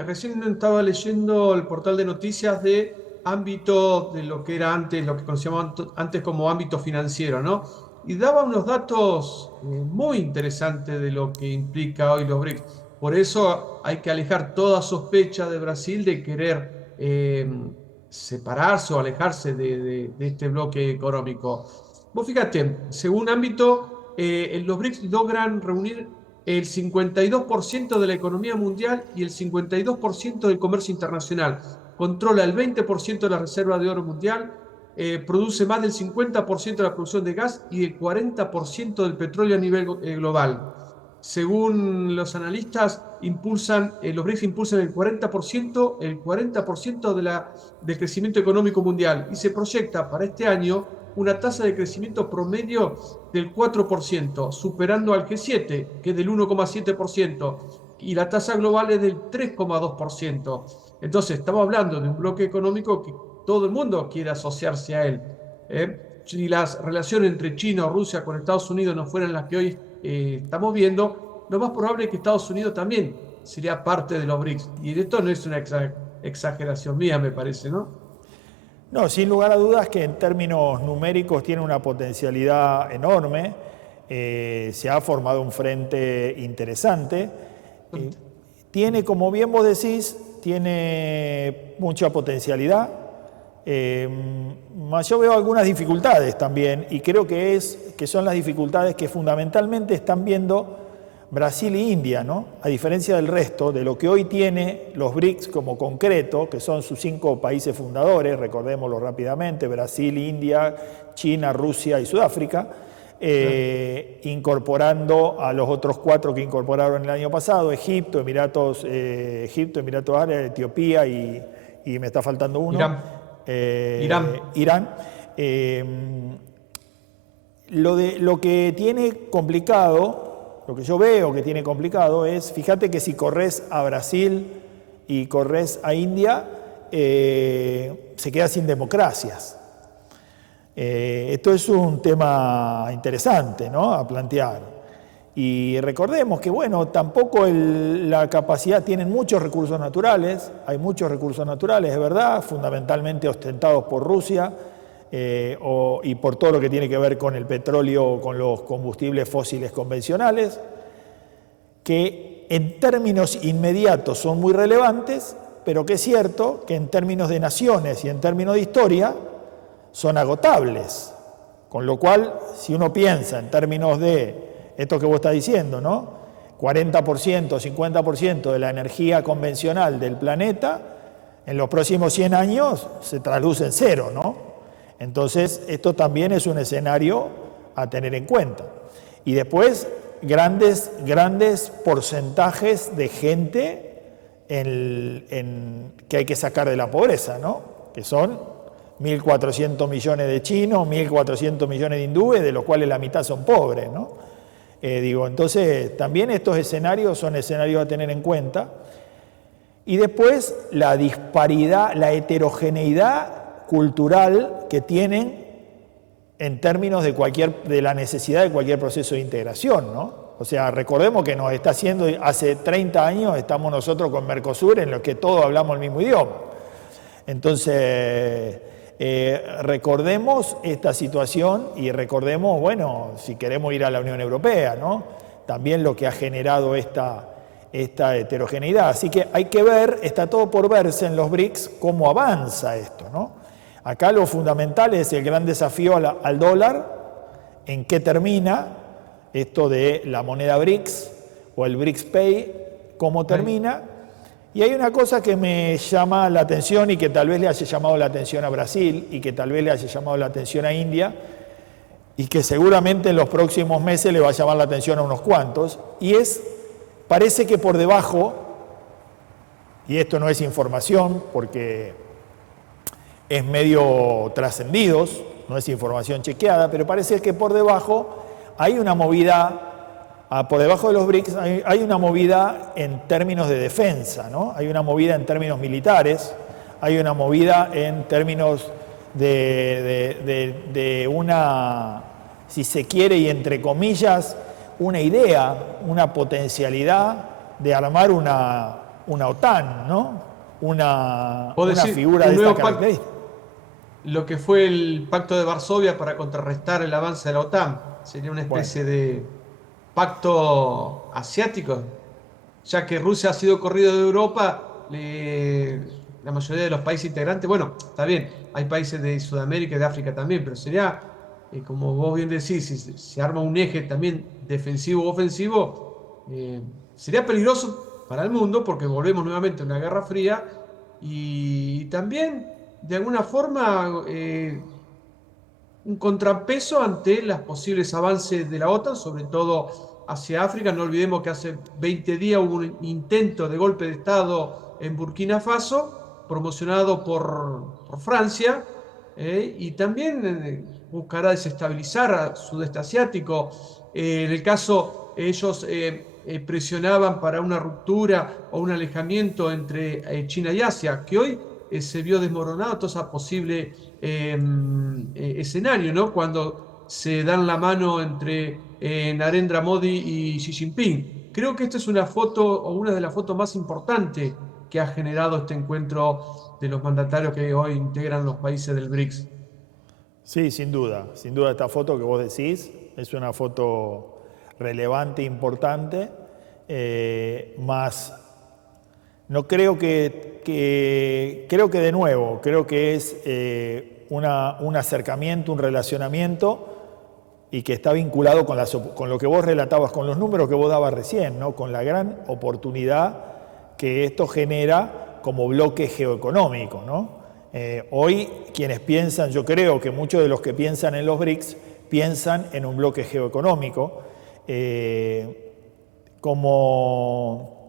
recién estaba leyendo el portal de noticias de ámbito de lo que era antes, lo que conocíamos antes como ámbito financiero, ¿no? Y daba unos datos muy interesantes de lo que implica hoy los BRICS. Por eso hay que alejar toda sospecha de Brasil de querer separarse o alejarse de este bloque económico. Vos fíjate, según ámbito, los BRICS logran reunir el 52% de la economía mundial y el 52% del comercio internacional. Controla el 20% de la reserva de oro mundial, produce más del 50% de la producción de gas y el 40% del petróleo a nivel global. Según los analistas, los BRICS impulsan el 40% del crecimiento económico mundial y se proyecta para este año una tasa de crecimiento promedio del 4%, superando al G7, que es del 1,7%, y la tasa global es del 3,2%. Entonces, estamos hablando de un bloque económico que todo el mundo quiere asociarse a él. Si las relaciones entre China o Rusia con Estados Unidos no fueran las que hoy estamos viendo, lo más probable es que Estados Unidos también sería parte de los BRICS. Y esto no es una exageración mía, me parece, ¿no? No, sin lugar a dudas que en términos numéricos tiene una potencialidad enorme. Se ha formado un frente interesante. Tiene, como bien vos decís, tiene mucha potencialidad. Yo veo algunas dificultades también y creo que son las dificultades que fundamentalmente están viendo Brasil e India, ¿no? A diferencia del resto, de lo que hoy tiene los BRICS como concreto, que son sus 5 países fundadores, recordémoslo rápidamente, Brasil, India, China, Rusia y Sudáfrica, incorporando a los otros 4 que incorporaron el año pasado, Egipto, Emiratos Árabes, Etiopía y me está faltando uno. Irán. Lo que tiene complicado, lo que yo veo que tiene complicado es, fíjate que si corres a Brasil y corres a India, se queda sin democracias. Esto es un tema interesante, ¿no?, a plantear. Y recordemos que, bueno, tampoco la capacidad, tienen muchos recursos naturales, hay muchos recursos naturales, es verdad, fundamentalmente ostentados por Rusia y por todo lo que tiene que ver con el petróleo, con los combustibles fósiles convencionales, que en términos inmediatos son muy relevantes, pero que es cierto que en términos de naciones y en términos de historia son agotables. Con lo cual, si uno piensa en términos de esto que vos estás diciendo, ¿no? 40%, 50% de la energía convencional del planeta, en los próximos 100 años se traduce en cero, ¿no? Entonces, esto también es un escenario a tener en cuenta. Y después, grandes porcentajes de gente que hay que sacar de la pobreza, ¿no? Que son 1.400 millones de chinos, 1.400 millones de hindúes, de los cuales la mitad son pobres, ¿no? Entonces, también estos escenarios son escenarios a tener en cuenta. Y después, la disparidad, la heterogeneidad cultural que tienen en términos de la necesidad de cualquier proceso de integración, ¿no? O sea, recordemos que nos está haciendo, hace 30 años estamos nosotros con Mercosur en los que todos hablamos el mismo idioma. Entonces, recordemos esta situación y recordemos, bueno, si queremos ir a la Unión Europea, ¿no?, también lo que ha generado esta heterogeneidad. Así que hay que ver, está todo por verse en los BRICS cómo avanza esto, ¿no? Acá lo fundamental es el gran desafío al dólar, en qué termina esto de la moneda BRICS o el BRICS Pay, cómo termina. Y hay una cosa que me llama la atención y que tal vez le haya llamado la atención a Brasil y que tal vez le haya llamado la atención a India y que seguramente en los próximos meses le va a llamar la atención a unos cuantos, y parece que por debajo, y esto no es información porque es medio trascendidos, no es información chequeada, pero parece que por debajo hay una movida por debajo de los BRICS hay una movida en términos de defensa, ¿no? Hay una movida en términos militares, hay una movida en términos de una, si se quiere, y entre comillas, una idea, una potencialidad de armar una OTAN, ¿no? Una figura de esta característica. Lo que fue el Pacto de Varsovia para contrarrestar el avance de la OTAN. Sería una especie de pacto asiático, ya que Rusia ha sido corrido de Europa, la mayoría de los países integrantes, bueno, está bien, hay países de Sudamérica y de África también, pero sería, como vos bien decís, si se arma un eje también defensivo o ofensivo, sería peligroso para el mundo porque volvemos nuevamente a una guerra fría y también, de alguna forma, un contrapeso ante los posibles avances de la OTAN, sobre todo hacia África. No olvidemos que hace 20 días hubo un intento de golpe de Estado en Burkina Faso, promocionado por Francia, y también buscará desestabilizar al sudeste asiático. En el caso, ellos presionaban para una ruptura o un alejamiento entre China y Asia, que hoy se vio desmoronado toda esa posible escenario, ¿no? Cuando se dan la mano entre Narendra Modi y Xi Jinping. Creo que esta es una foto o una de las fotos más importantes que ha generado este encuentro de los mandatarios que hoy integran los países del BRICS. Sí, sin duda esta foto que vos decís es una foto relevante, importante, más no creo creo que de nuevo, creo que es un acercamiento, un relacionamiento y que está vinculado con lo que vos relatabas, con los números que vos dabas recién, ¿no? Con la gran oportunidad que esto genera como bloque geoeconómico, ¿no? Hoy quienes piensan, yo creo que muchos de los que piensan en los BRICS piensan en un bloque geoeconómico como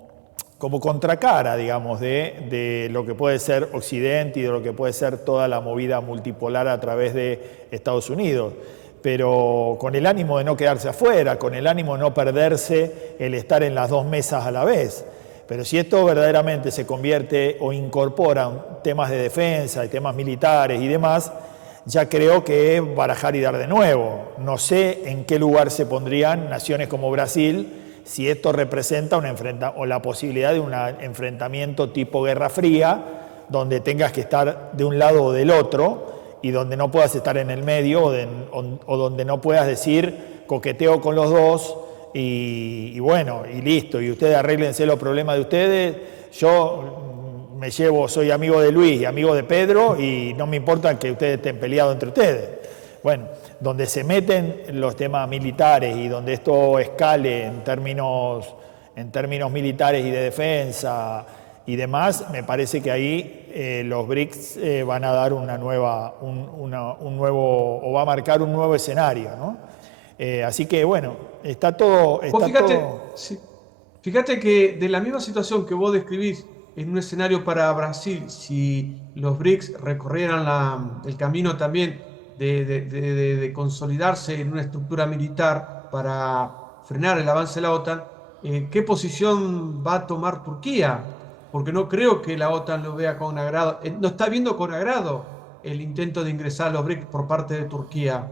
contracara, digamos, de lo que puede ser Occidente y de lo que puede ser toda la movida multipolar a través de Estados Unidos, pero con el ánimo de no quedarse afuera, con el ánimo de no perderse el estar en las dos mesas a la vez. Pero si esto verdaderamente se convierte o incorpora temas de defensa y temas militares y demás, ya creo que es barajar y dar de nuevo. No sé en qué lugar se pondrían naciones como Brasil si esto representa la posibilidad de un enfrentamiento tipo Guerra Fría, donde tengas que estar de un lado o del otro y donde no puedas estar en el medio o donde no puedas decir coqueteo con los dos y bueno, y listo, y ustedes arréglense los problemas de ustedes, yo soy amigo de Luis y amigo de Pedro y no me importa que ustedes estén peleados entre ustedes. Bueno, donde se meten los temas militares y donde esto escale en términos militares y de defensa y demás, me parece que ahí los BRICS van a dar un nuevo, o va a marcar un nuevo escenario, ¿no? Así que bueno, está todo. Sí, fíjate que de la misma situación que vos describís en un escenario para Brasil, si los BRICS recorrieran el camino también de consolidarse en una estructura militar para frenar el avance de la OTAN, ¿qué posición va a tomar Turquía? Porque no creo que la OTAN lo vea con agrado, no está viendo con agrado el intento de ingresar a los BRICS por parte de Turquía.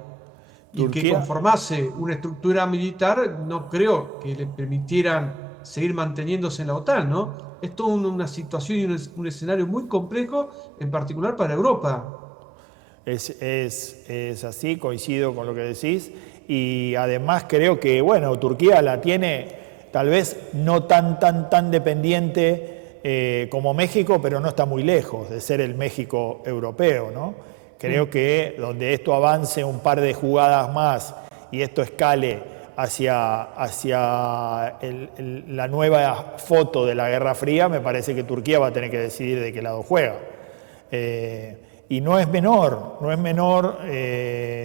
Y que conformase una estructura militar, no creo que le permitieran seguir manteniéndose en la OTAN, ¿no? Es toda una situación y un escenario muy complejo, en particular para Europa. Es así, coincido con lo que decís, y además creo que, bueno, Turquía la tiene tal vez no tan dependiente como México, pero no está muy lejos de ser el México europeo, ¿no? Creo que donde esto avance un par de jugadas más y esto escale hacia la nueva foto de la Guerra Fría, me parece que Turquía va a tener que decidir de qué lado juega. Y no es menor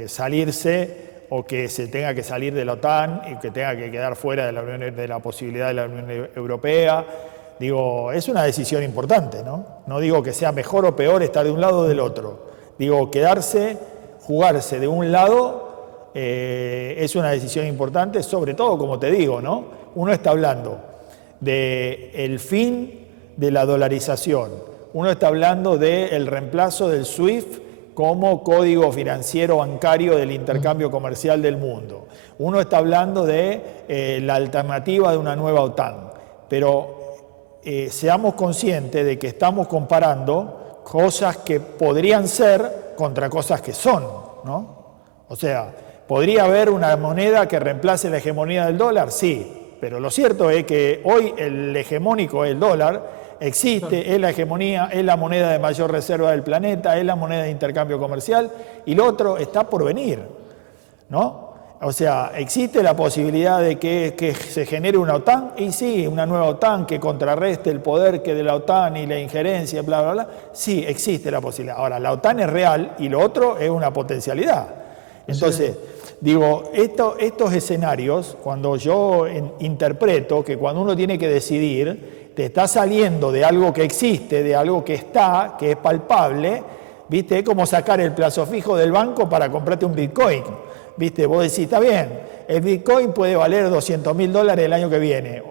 salirse o que se tenga que salir de la OTAN y que tenga que quedar fuera de la posibilidad de la Unión Europea. Digo, es una decisión importante, ¿no? No digo que sea mejor o peor estar de un lado o del otro. Digo, jugarse de un lado es una decisión importante, sobre todo, como te digo, ¿no? Uno está hablando del fin de la dolarización, uno está hablando del reemplazo del SWIFT como código financiero bancario del intercambio comercial del mundo. Uno está hablando de la alternativa de una nueva OTAN. Pero seamos conscientes de que estamos comparando cosas que podrían ser contra cosas que son, ¿no? O sea, ¿podría haber una moneda que reemplace la hegemonía del dólar? Sí, pero lo cierto es que hoy el hegemónico es el dólar. Existe, es la hegemonía, es la moneda de mayor reserva del planeta, es la moneda de intercambio comercial, y lo otro está por venir, ¿no? O sea, ¿existe la posibilidad de que se genere una OTAN? Y sí, una nueva OTAN que contrarreste el poder que de la OTAN y la injerencia, bla, bla, bla. Sí, existe la posibilidad. Ahora, la OTAN es real y lo otro es una potencialidad. Entonces, digo, estos escenarios, cuando yo interpreto que cuando uno tiene que decidir, te está saliendo de algo que existe, de algo que está, que es palpable, ¿viste? Es como sacar el plazo fijo del banco para comprarte un Bitcoin, ¿viste? Vos decís, está bien, el Bitcoin puede valer $200.000 el año que viene,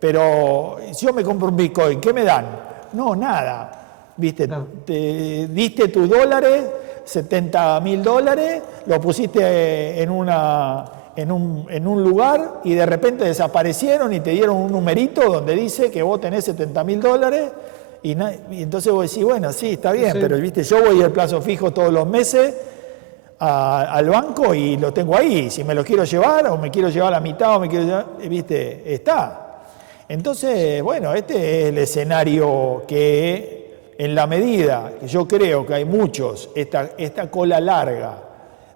pero si yo me compro un Bitcoin, ¿qué me dan? No, nada, ¿viste? No. Te diste tus dólares, $70.000, lo pusiste en un lugar y de repente desaparecieron y te dieron un numerito donde dice que vos tenés $70.000 y entonces vos decís, bueno, sí, está bien, sí. Pero ¿viste? Yo voy al plazo fijo todos los meses al banco y lo tengo ahí. Si me lo quiero llevar o me quiero llevar la mitad o me quiero llevar, ¿viste? Está. Entonces, bueno, este es el escenario que en la medida que yo creo que hay muchos, esta cola larga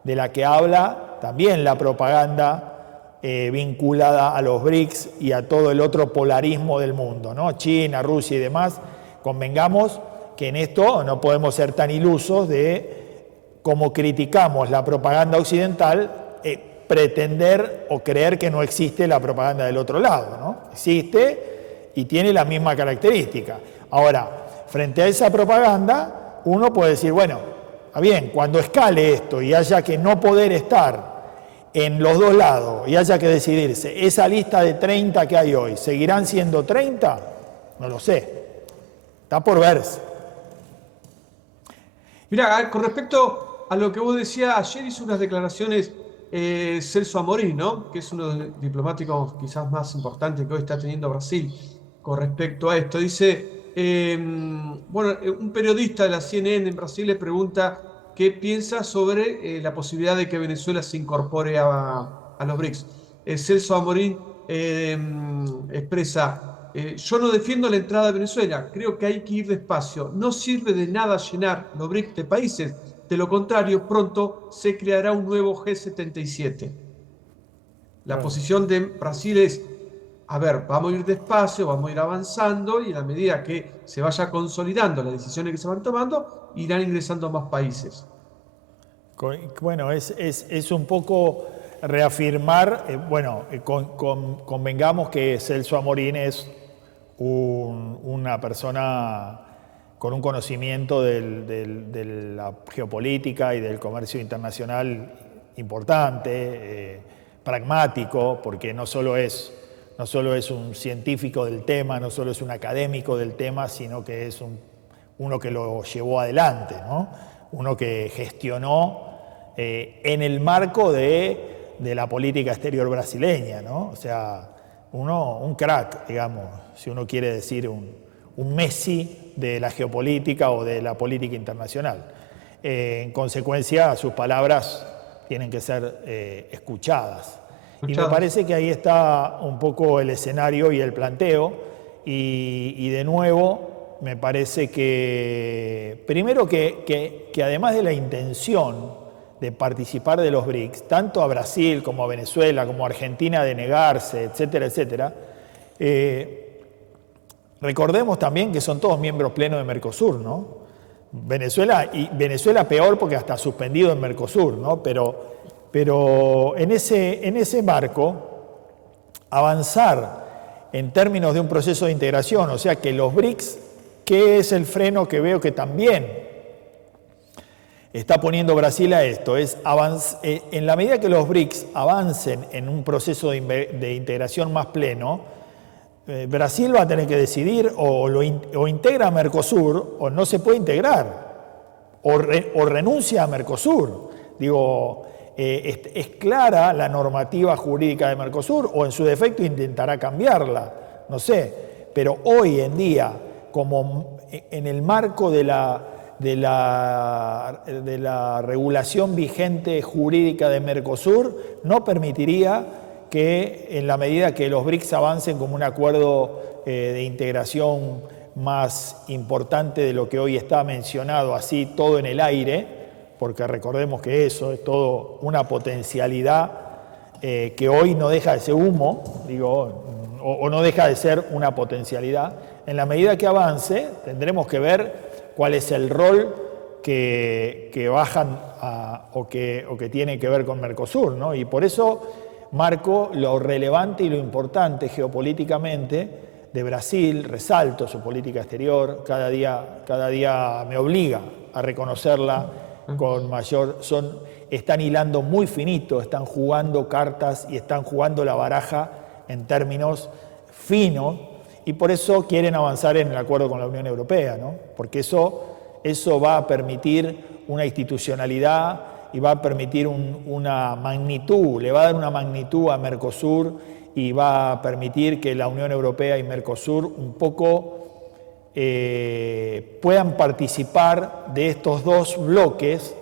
de la que habla también la propaganda vinculada a los BRICS y a todo el otro polarismo del mundo, ¿no? China, Rusia y demás, convengamos que en esto no podemos ser tan ilusos de, como criticamos la propaganda occidental, pretender o creer que no existe la propaganda del otro lado, ¿no? Existe y tiene la misma característica. Ahora, frente a esa propaganda, uno puede decir, bueno, está bien, cuando escale esto y haya que no poder estar en los dos lados y haya que decidirse, esa lista de 30 que hay hoy, ¿seguirán siendo 30? No lo sé. Está por verse. Mira, con respecto a lo que vos decías, ayer hizo unas declaraciones Celso Amorín, ¿no? Que es uno de los diplomáticos quizás más importantes que hoy está teniendo Brasil con respecto a esto. Dice, bueno, un periodista de la CNN en Brasil le pregunta qué piensa sobre la posibilidad de que Venezuela se incorpore a los BRICS. Celso Amorín expresa, yo no defiendo la entrada de Venezuela, creo que hay que ir despacio, no sirve de nada llenar los BRICS de países, de lo contrario pronto se creará un nuevo G77. La posición de Brasil es, a ver, vamos a ir despacio, vamos a ir avanzando y a la medida que se vaya consolidando las decisiones que se van tomando, irán ingresando más países. Bueno, es un poco reafirmar, convengamos que Celso Amorín es una persona con un conocimiento de la geopolítica y del comercio internacional importante, pragmático, porque no solo es un científico del tema, no solo es un académico del tema, sino que es uno que lo llevó adelante, ¿no? Uno que gestionó en el marco de la política exterior brasileña, ¿no? O sea, un crack, digamos, si uno quiere decir un Messi de la geopolítica o de la política internacional. En consecuencia, sus palabras tienen que ser escuchadas. Y me parece que ahí está un poco el escenario y el planteo. Y de nuevo, me parece que, primero que además de la intención de participar de los BRICS, tanto a Brasil como a Venezuela, como a Argentina de negarse, etcétera, etcétera, recordemos también que son todos miembros plenos de Mercosur, ¿no? Venezuela peor porque hasta suspendido en Mercosur, ¿no? Pero en ese marco, avanzar en términos de un proceso de integración, o sea que los BRICS, ¿qué es el freno que veo que también está poniendo Brasil a esto, es en la medida que los BRICS avancen en un proceso de integración más pleno, Brasil va a tener que decidir o integra a Mercosur o no se puede integrar, o renuncia a Mercosur. Digo, es clara la normativa jurídica de Mercosur o en su defecto intentará cambiarla, no sé, pero hoy en día, como en el marco de la regulación vigente jurídica de Mercosur, no permitiría que en la medida que los BRICS avancen como un acuerdo de integración más importante de lo que hoy está mencionado, así todo en el aire, porque recordemos que eso es todo una potencialidad que hoy no deja de ser humo, digo, o no deja de ser una potencialidad. En la medida que avance, tendremos que ver cuál es el rol que bajan o que tiene que ver con Mercosur, ¿no? Y por eso marco lo relevante y lo importante geopolíticamente de Brasil, resalto su política exterior, cada día me obliga a reconocerla con mayor... Están hilando muy finito, están jugando cartas y están jugando la baraja en términos finos, y por eso quieren avanzar en el acuerdo con la Unión Europea, ¿no? Porque eso va a permitir una institucionalidad y va a permitir una magnitud, le va a dar una magnitud a Mercosur y va a permitir que la Unión Europea y Mercosur un poco puedan participar de estos dos bloques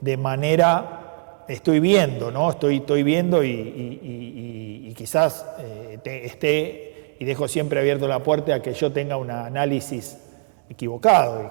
de manera, estoy viendo, ¿no? Estoy viendo y quizás esté, y dejo siempre abierto la puerta a que yo tenga un análisis equivocado y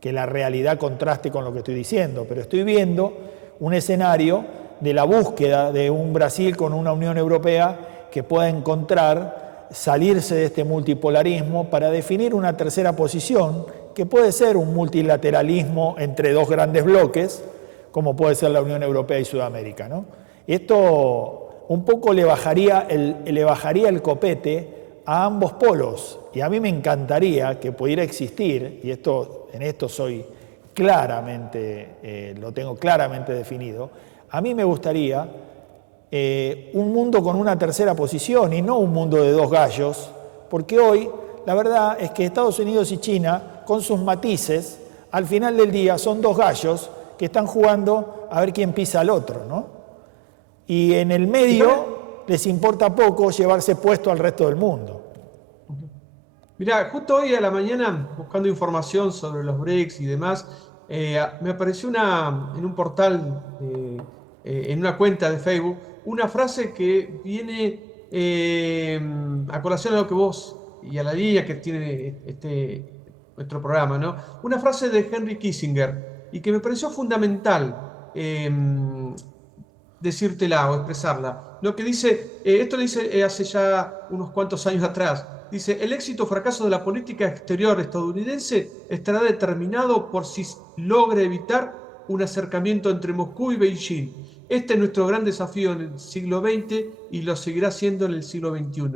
que la realidad contraste con lo que estoy diciendo, pero estoy viendo un escenario de la búsqueda de un Brasil con una Unión Europea que pueda encontrar, salirse de este multipolarismo para definir una tercera posición que puede ser un multilateralismo entre dos grandes bloques, como puede ser la Unión Europea y Sudamérica, ¿no? Esto un poco le bajaría el copete a ambos polos, y a mí me encantaría que pudiera existir, y en esto soy claramente, lo tengo claramente definido, a mí me gustaría un mundo con una tercera posición y no un mundo de dos gallos, porque hoy la verdad es que Estados Unidos y China, con sus matices, al final del día son dos gallos que están jugando a ver quién pisa al otro, ¿no? Y en el medio les importa poco llevarse puesto al resto del mundo. Mirá, justo hoy a la mañana, buscando información sobre los BRICS y demás, me apareció en un portal, en una cuenta de Facebook, una frase que viene a colación a lo que vos y a la línea que tiene nuestro programa, ¿no? Una frase de Henry Kissinger y que me pareció fundamental decírtela o expresarla. Lo que dice, esto lo dice hace ya unos cuantos años atrás. Dice, el éxito o fracaso de la política exterior estadounidense estará determinado por si logra evitar un acercamiento entre Moscú y Beijing. Este es nuestro gran desafío en el siglo XX y lo seguirá siendo en el siglo XXI.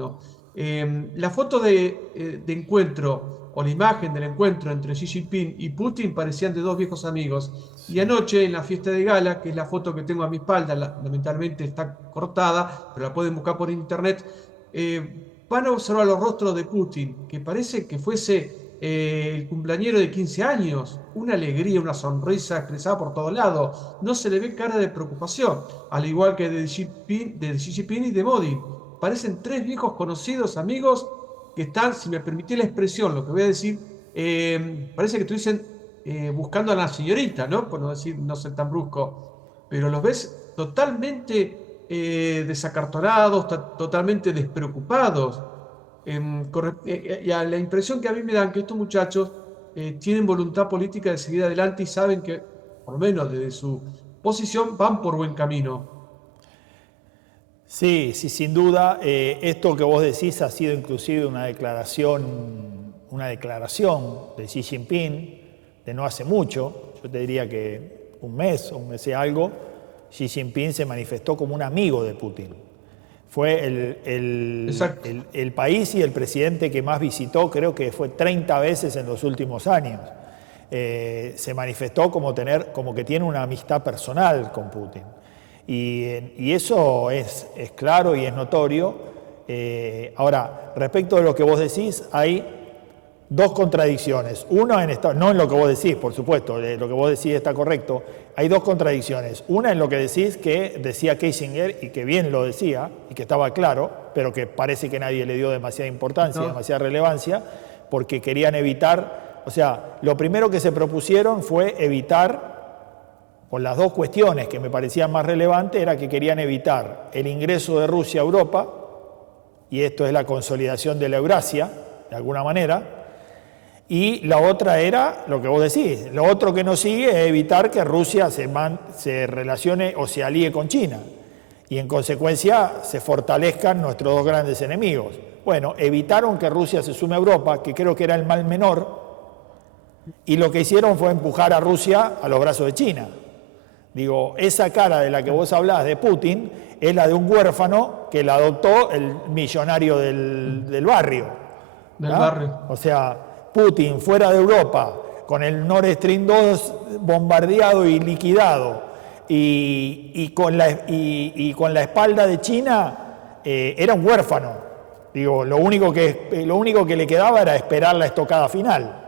La foto de encuentro o la imagen del encuentro entre Xi Jinping y Putin parecían de dos viejos amigos. Y anoche en la fiesta de gala, que es la foto que tengo a mi espalda, lamentablemente está cortada, pero la pueden buscar por internet, van a observar los rostros de Putin, que parece que fuese el cumpleañero de 15 años, una alegría, una sonrisa expresada por todos lados, no se le ve cara de preocupación, al igual que de Xi Jinping y de Modi. Parecen tres viejos conocidos, amigos, que están, si me permitís la expresión, lo que voy a decir, parece que estuviesen buscando a la señorita, ¿no? Por no decir, no ser tan brusco, pero los ves totalmente desacartonados, totalmente despreocupados. Y la impresión que a mí me dan que estos muchachos tienen voluntad política de seguir adelante y saben que, por lo menos desde su posición, van por buen camino. Sí, sin duda. Esto que vos decís ha sido inclusive una declaración de Xi Jinping de no hace mucho. Yo te diría que un mes y algo, Xi Jinping se manifestó como un amigo de Putin. Fue el país y el presidente que más visitó, creo que fue 30 veces en los últimos años. se manifestó como que tiene una amistad personal con Putin. Y eso es claro y es notorio. Ahora, respecto de lo que vos decís, hay dos contradicciones. Una, no en lo que vos decís, por supuesto, lo que vos decís está correcto. Hay dos contradicciones. Una en lo que decís, que decía Kissinger, y que bien lo decía, y que estaba claro, pero que parece que nadie le dio demasiada importancia, demasiada relevancia, porque querían evitar, o sea, lo primero que se propusieron fue evitar, con las dos cuestiones que me parecían más relevantes, era que querían evitar el ingreso de Rusia a Europa, y esto es la consolidación de la Eurasia, de alguna manera, y la otra era lo que vos decís. Lo otro que nos sigue es evitar que Rusia se relacione o se alíe con China, y en consecuencia se fortalezcan nuestros dos grandes enemigos. Bueno, evitaron que Rusia se sume a Europa, que creo que era el mal menor, y lo que hicieron fue empujar a Rusia a los brazos de China. Digo, esa cara de la que vos hablás de Putin es la de un huérfano que la adoptó el millonario del barrio. Del barrio. O sea, Putin fuera de Europa, con el Nord Stream 2 bombardeado y liquidado, y con la espalda de China, era un huérfano. Digo, lo único que le quedaba era esperar la estocada final.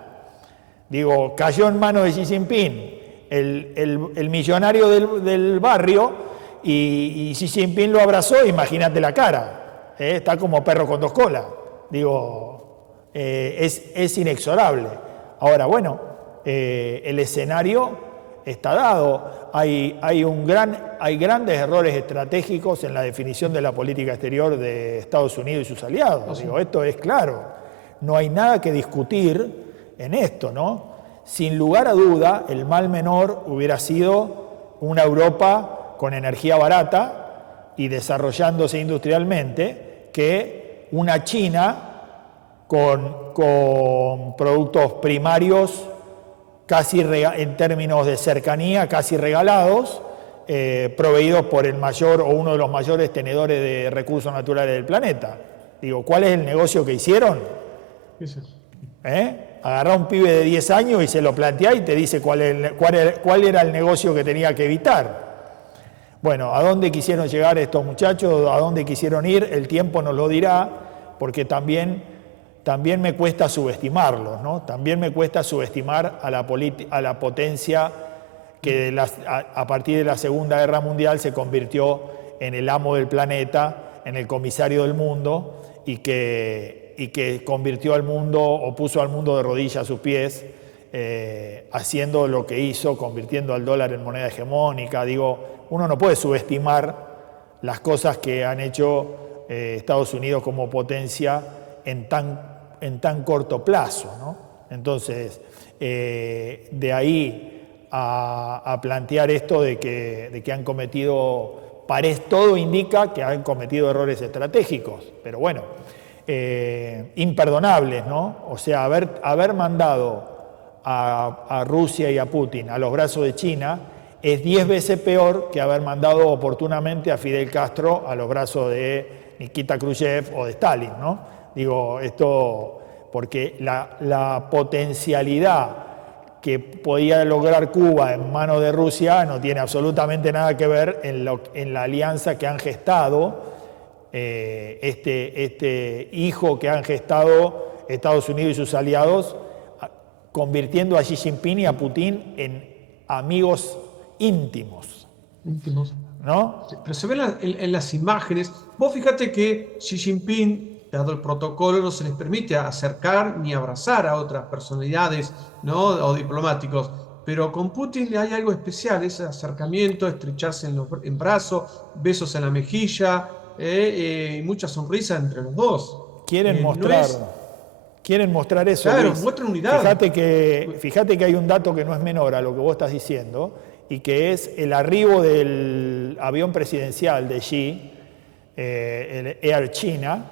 Digo, cayó en manos de Xi Jinping, el millonario del barrio, y Xi Jinping lo abrazó, imagínate la cara. Está como perro con dos colas. Digo, es inexorable. Ahora, bueno, el escenario está dado. Hay grandes errores estratégicos en la definición de la política exterior de Estados Unidos y sus aliados. Digo, esto es claro. No hay nada que discutir en esto, ¿no? Sin lugar a duda, el mal menor hubiera sido una Europa con energía barata y desarrollándose industrialmente, que una China con productos primarios casi en términos de cercanía, casi regalados, proveídos por el mayor o uno de los mayores tenedores de recursos naturales del planeta. Digo, ¿cuál es el negocio que hicieron? Agarrá a un pibe de 10 años y se lo plantea y te dice cuál era el negocio que tenía que evitar. Bueno, ¿a dónde quisieron llegar estos muchachos? ¿A dónde quisieron ir? El tiempo nos lo dirá, porque también me cuesta subestimarlos, ¿no? También me cuesta subestimar a la potencia que a partir de la Segunda Guerra Mundial se convirtió en el amo del planeta, en el comisario del mundo, y que convirtió al mundo o puso al mundo de rodillas a sus pies, haciendo lo que hizo, convirtiendo al dólar en moneda hegemónica. Digo, uno no puede subestimar las cosas que han hecho Estados Unidos como potencia en tan corto plazo, ¿no? Entonces, de ahí a plantear esto de que han cometido, todo indica que han cometido errores estratégicos, pero bueno, imperdonables, ¿no? O sea, haber mandado a Rusia y a Putin a los brazos de China es 10 veces peor que haber mandado oportunamente a Fidel Castro a los brazos de Nikita Khrushchev o de Stalin, ¿no? Digo, esto porque la potencialidad que podía lograr Cuba en manos de Rusia no tiene absolutamente nada que ver en la alianza que han gestado, este hijo que han gestado Estados Unidos y sus aliados, convirtiendo a Xi Jinping y a Putin en amigos íntimos. ¿No? Pero se ven en las imágenes. Vos fíjate que Xi Jinping, dado el protocolo, no se les permite acercar ni abrazar a otras personalidades, ¿no? O diplomáticos. Pero con Putin hay algo especial, ese acercamiento, estrecharse en brazos, besos en la mejilla, y mucha sonrisa entre los dos. Quieren mostrar eso. Claro, Luis. muestran unidad. Fíjate que hay un dato que no es menor a lo que vos estás diciendo, y que es el arribo del avión presidencial de Xi, el Air China,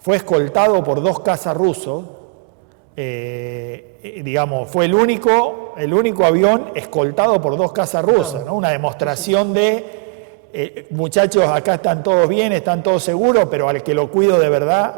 fue escoltado por 2 cazas rusos. Digamos, fue el único avión escoltado por 2 cazas rusas, ¿no? Una demostración de, muchachos, acá están todos bien, están todos seguros, pero al que lo cuido de verdad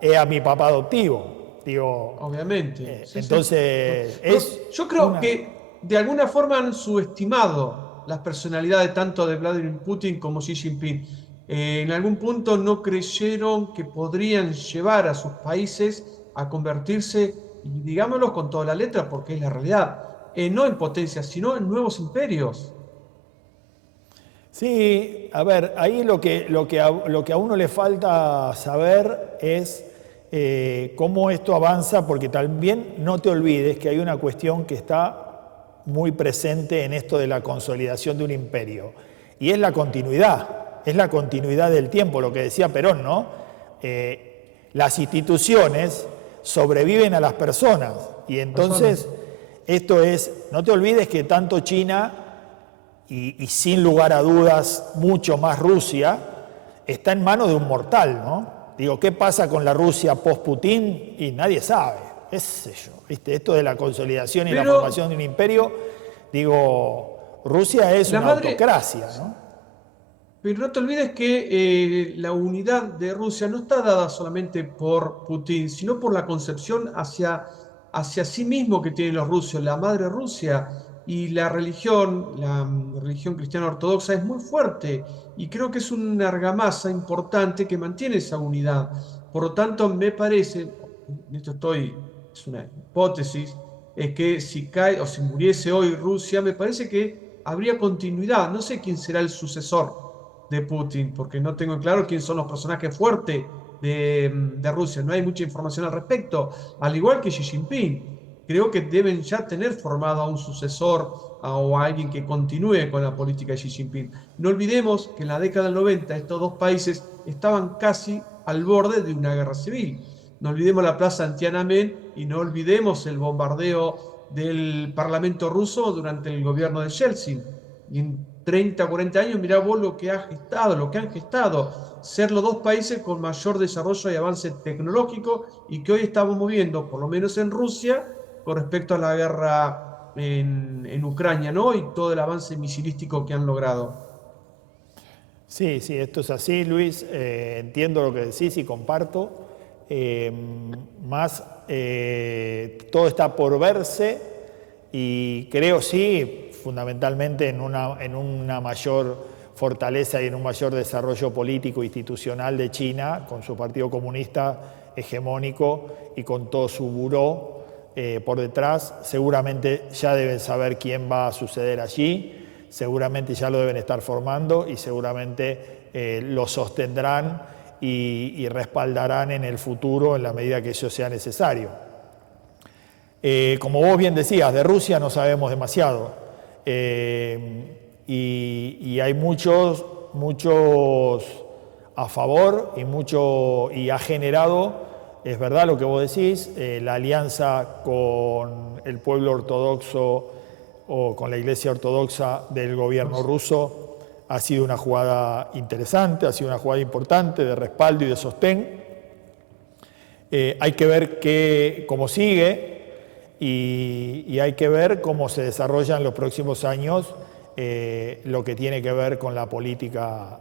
es a mi papá adoptivo. Digo, Obviamente. Sí, sí. entonces Pero es yo creo que de alguna forma han subestimado las personalidades tanto de Vladimir Putin como Xi Jinping. En algún punto no creyeron que podrían llevar a sus países a convertirse, y digámoslo con toda la letra porque es la realidad, no en potencias, sino en nuevos imperios. Sí, a ver, ahí lo que a uno le falta saber es cómo esto avanza, porque también no te olvides que hay una cuestión que está muy presente en esto de la consolidación de un imperio, y es la continuidad del tiempo, lo que decía Perón, ¿no? Las instituciones sobreviven a las personas, y entonces Personas. esto es, no te olvides que tanto China y sin lugar a dudas mucho más Rusia, está en manos de un mortal, ¿no? Digo, ¿qué pasa con la Rusia post-Putin? Y nadie sabe, qué sé yo, ¿viste? Esto de la consolidación y la Pero formación de un imperio, digo, Rusia es la una madre, autocracia, ¿no? pero no te olvides que la unidad de Rusia no está dada solamente por Putin, sino por la concepción hacia sí mismo que tienen los rusos, la madre Rusia. Y la religión cristiana ortodoxa es muy fuerte y creo que es una argamasa importante que mantiene esa unidad. Por lo tanto, me parece, en esto es una hipótesis, es que si cae o si muriese hoy Rusia, me parece que habría continuidad. No sé quién será el sucesor de Putin, porque no tengo claro quiénes son los personajes fuertes de Rusia. No hay mucha información al respecto, al igual que Xi Jinping. Creo que deben ya tener formado a un sucesor o a alguien que continúe con la política de Xi Jinping. No olvidemos que en la década del 90 estos dos países estaban casi al borde de una guerra civil. No olvidemos la plaza Tiananmen y no olvidemos el bombardeo del Parlamento ruso durante el gobierno de Yeltsin. Y en 30, 40 años, mirá vos lo que ha gestado, lo que han gestado, ser los dos países con mayor desarrollo y avance tecnológico y que hoy estamos moviendo, por lo menos en Rusia, con respecto a la guerra en Ucrania, ¿no? Y todo el avance misilístico que han logrado. Sí, sí, esto es así, Luis. Entiendo lo que decís y comparto. Eh, todo está por verse y creo, sí, fundamentalmente en una mayor fortaleza y en un mayor desarrollo político e institucional de China, con su partido comunista hegemónico y con todo su buró por detrás. Seguramente ya deben saber quién va a suceder allí. Seguramente ya lo deben estar formando y seguramente lo sostendrán y respaldarán en el futuro en la medida que eso sea necesario. Como vos bien decías, de Rusia no sabemos demasiado y hay muchos a favor y ha generado, es verdad lo que vos decís, la alianza con el pueblo ortodoxo o con la Iglesia Ortodoxa del gobierno ruso ha sido una jugada interesante, ha sido una jugada importante de respaldo y de sostén. Hay que ver cómo sigue y hay que ver cómo se desarrolla en los próximos años lo que tiene que ver con la política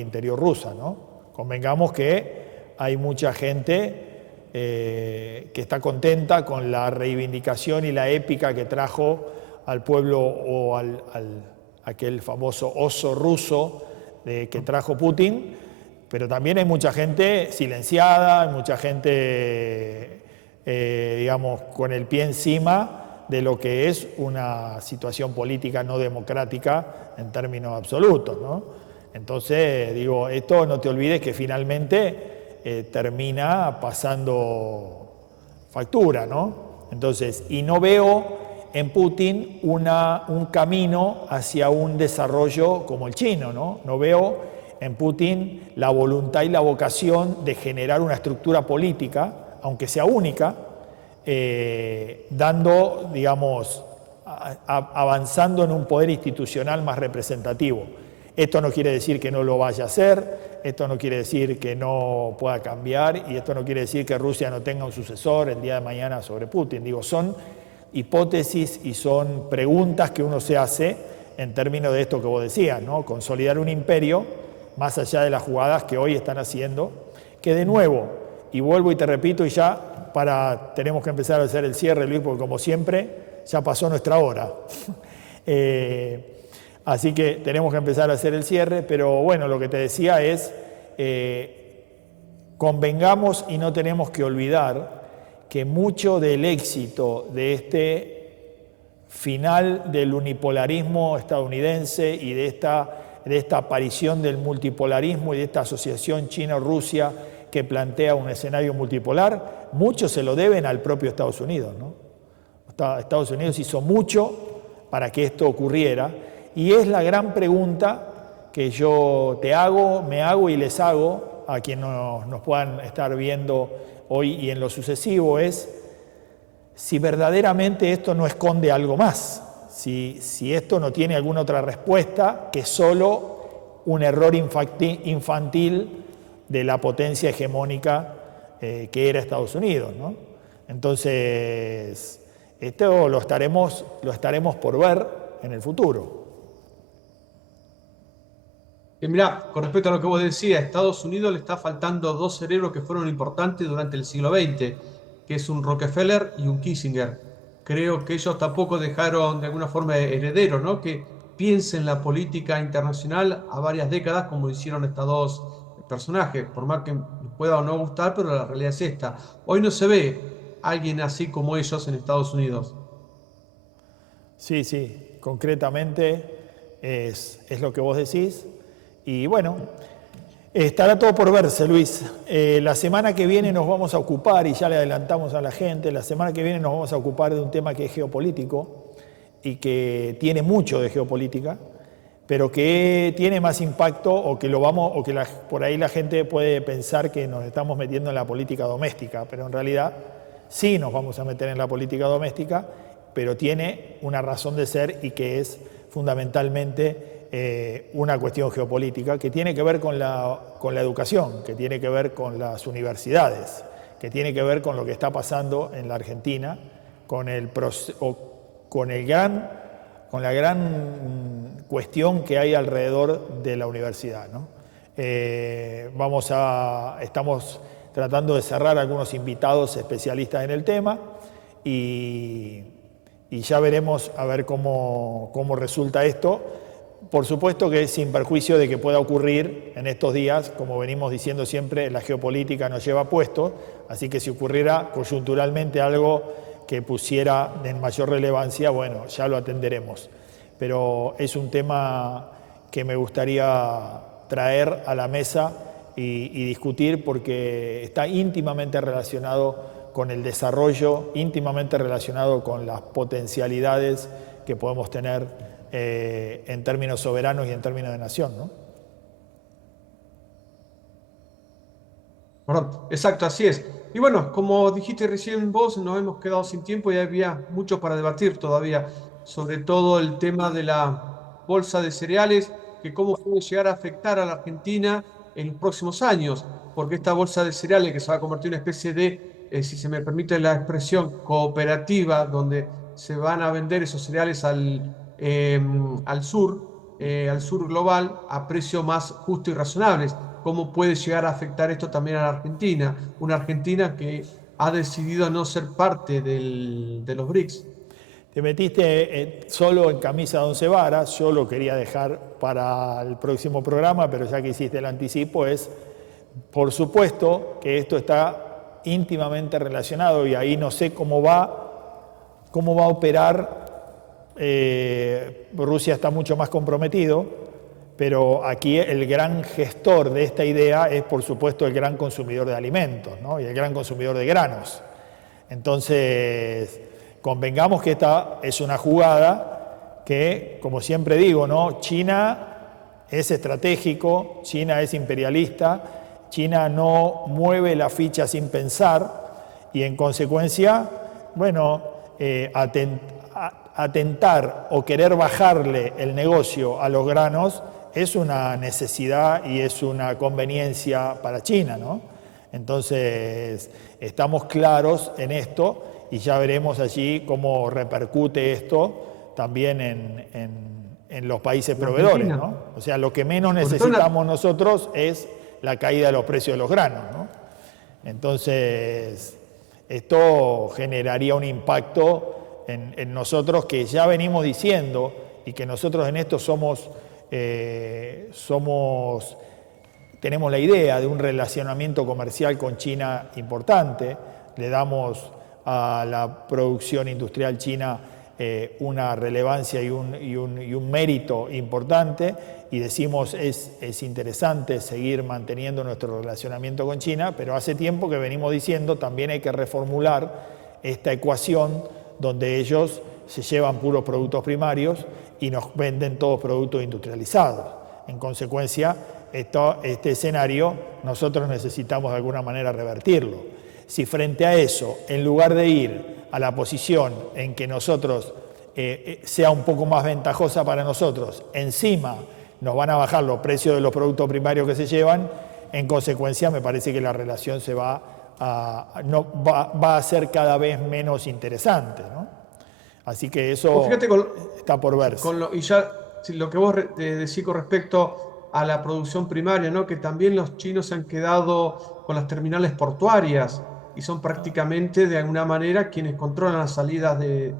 interior rusa, ¿no? Convengamos que hay mucha gente que está contenta con la reivindicación y la épica que trajo al pueblo o aquel famoso oso ruso que trajo Putin, pero también hay mucha gente silenciada, hay mucha gente, digamos, con el pie encima de lo que es una situación política no democrática en términos absolutos, ¿no? Entonces, digo, esto no te olvides que finalmente termina pasando factura, ¿no? Entonces, y no veo en Putin un camino hacia un desarrollo como el chino, ¿no? No veo en Putin la voluntad y la vocación de generar una estructura política, aunque sea única, dando, digamos, avanzando en un poder institucional más representativo. Esto no quiere decir que no lo vaya a hacer, esto no quiere decir que no pueda cambiar y esto no quiere decir que Rusia no tenga un sucesor el día de mañana sobre Putin. Digo, son hipótesis y son preguntas que uno se hace en términos de esto que vos decías, ¿no? Consolidar un imperio más allá de las jugadas que hoy están haciendo, que de nuevo, y vuelvo y te repito y ya tenemos que empezar a hacer el cierre, Luis, porque como siempre, ya pasó nuestra hora. Así que tenemos que empezar a hacer el cierre, pero bueno, lo que te decía es, convengamos y no tenemos que olvidar que mucho del éxito de este final del unipolarismo estadounidense y de esta aparición del multipolarismo y de esta asociación China-Rusia que plantea un escenario multipolar, mucho se lo deben al propio Estados Unidos, ¿no? Estados Unidos hizo mucho para que esto ocurriera, y es la gran pregunta que yo me hago y les hago a quienes nos puedan estar viendo hoy y en lo sucesivo, es si verdaderamente esto no esconde algo más, si esto no tiene alguna otra respuesta que solo un error infantil de la potencia hegemónica que era Estados Unidos, ¿no? Entonces, esto lo estaremos por ver en el futuro. Mirá, con respecto a lo que vos decías, a Estados Unidos le está faltando dos cerebros que fueron importantes durante el siglo XX, que es un Rockefeller y un Kissinger. Creo que ellos tampoco dejaron de alguna forma herederos, ¿no? Que piensen la política internacional a varias décadas, como hicieron estos dos personajes, por más que pueda o no gustar, pero la realidad es esta. Hoy no se ve alguien así como ellos en Estados Unidos. Sí, concretamente es lo que vos decís. Y bueno, estará todo por verse, Luis. La semana que viene nos vamos a ocupar, y ya le adelantamos a la gente, la semana que viene nos vamos a ocupar de un tema que es geopolítico y que tiene mucho de geopolítica, pero que tiene más impacto por ahí la gente puede pensar que nos estamos metiendo en la política doméstica, pero en realidad sí nos vamos a meter en la política doméstica, pero tiene una razón de ser y que es fundamentalmente una cuestión geopolítica que tiene que ver con la educación, que tiene que ver con las universidades, que tiene que ver con lo que está pasando en la Argentina, con la gran cuestión que hay alrededor de la universidad, ¿no? Estamos tratando de cerrar algunos invitados especialistas en el tema y ya veremos a ver cómo resulta esto. Por supuesto que sin perjuicio de que pueda ocurrir en estos días, como venimos diciendo siempre, la geopolítica nos lleva puesto, así que si ocurriera coyunturalmente algo que pusiera en mayor relevancia, bueno, ya lo atenderemos. Pero es un tema que me gustaría traer a la mesa y discutir porque está íntimamente relacionado con el desarrollo, íntimamente relacionado con las potencialidades que podemos tener en términos soberanos y en términos de nación, ¿no? Perdón, exacto, así es. Y bueno, como dijiste recién vos, nos hemos quedado sin tiempo y había mucho para debatir todavía, sobre todo el tema de la bolsa de cereales, que cómo puede llegar a afectar a la Argentina en los próximos años, porque esta bolsa de cereales que se va a convertir en una especie de, si se me permite la expresión, cooperativa, donde se van a vender esos cereales al sur global, a precios más justos y razonables. ¿Cómo puede llegar a afectar esto también a la Argentina? Una Argentina que ha decidido no ser parte de los BRICS. Te metiste solo en camisa de once varas, yo lo quería dejar para el próximo programa, pero ya que hiciste el anticipo, por supuesto que esto está íntimamente relacionado y ahí no sé cómo va a operar. Rusia está mucho más comprometido, pero aquí el gran gestor de esta idea es, por supuesto, el gran consumidor de alimentos, ¿no? Y el gran consumidor de granos. Entonces, convengamos que esta es una jugada que, como siempre digo, ¿no? China es estratégico, China es imperialista, China no mueve la ficha sin pensar y, en consecuencia, bueno, atentar o querer bajarle el negocio a los granos es una necesidad y es una conveniencia para China, ¿no? Entonces, estamos claros en esto y ya veremos allí cómo repercute esto también en los países proveedores, ¿no? O sea, lo que menos necesitamos nosotros es la caída de los precios de los granos, ¿no? Entonces, esto generaría un impacto en nosotros que ya venimos diciendo y que nosotros en esto tenemos la idea de un relacionamiento comercial con China importante, le damos a la producción industrial china una relevancia y un mérito importante, y decimos es interesante seguir manteniendo nuestro relacionamiento con China, pero hace tiempo que venimos diciendo también hay que reformular esta ecuación donde ellos se llevan puros productos primarios y nos venden todos productos industrializados. En consecuencia, este escenario nosotros necesitamos de alguna manera revertirlo. Si frente a eso, en lugar de ir a la posición en que nosotros sea un poco más ventajosa para nosotros, encima nos van a bajar los precios de los productos primarios que se llevan, en consecuencia me parece que la relación va a ser cada vez menos interesante, ¿no? Así que eso está por verse. Y ya lo que vos decís con respecto a la producción primaria, ¿no? Que también los chinos se han quedado con las terminales portuarias y son prácticamente de alguna manera quienes controlan las salidas en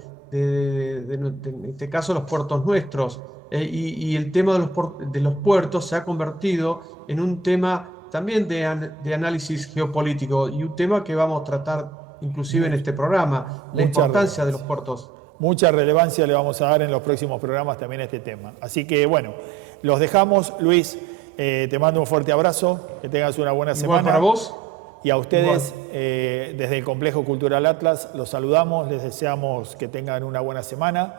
este caso los puertos nuestros. Y el tema de los puertos se ha convertido en un tema también de análisis geopolítico y un tema que vamos a tratar inclusive en este programa, la importancia de los puertos. Mucha relevancia le vamos a dar en los próximos programas también a este tema. Así que bueno, los dejamos. Luis, te mando un fuerte abrazo, que tengas una buena semana. Igual para vos. Y a ustedes, desde el Complejo Cultural Atlas, los saludamos, les deseamos que tengan una buena semana.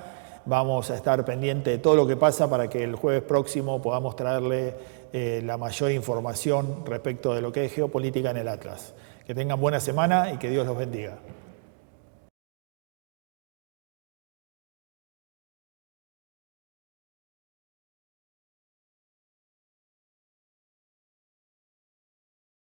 Vamos a estar pendientes de todo lo que pasa para que el jueves próximo podamos traerle la mayor información respecto de lo que es geopolítica en el Atlas. Que tengan buena semana y que Dios los bendiga.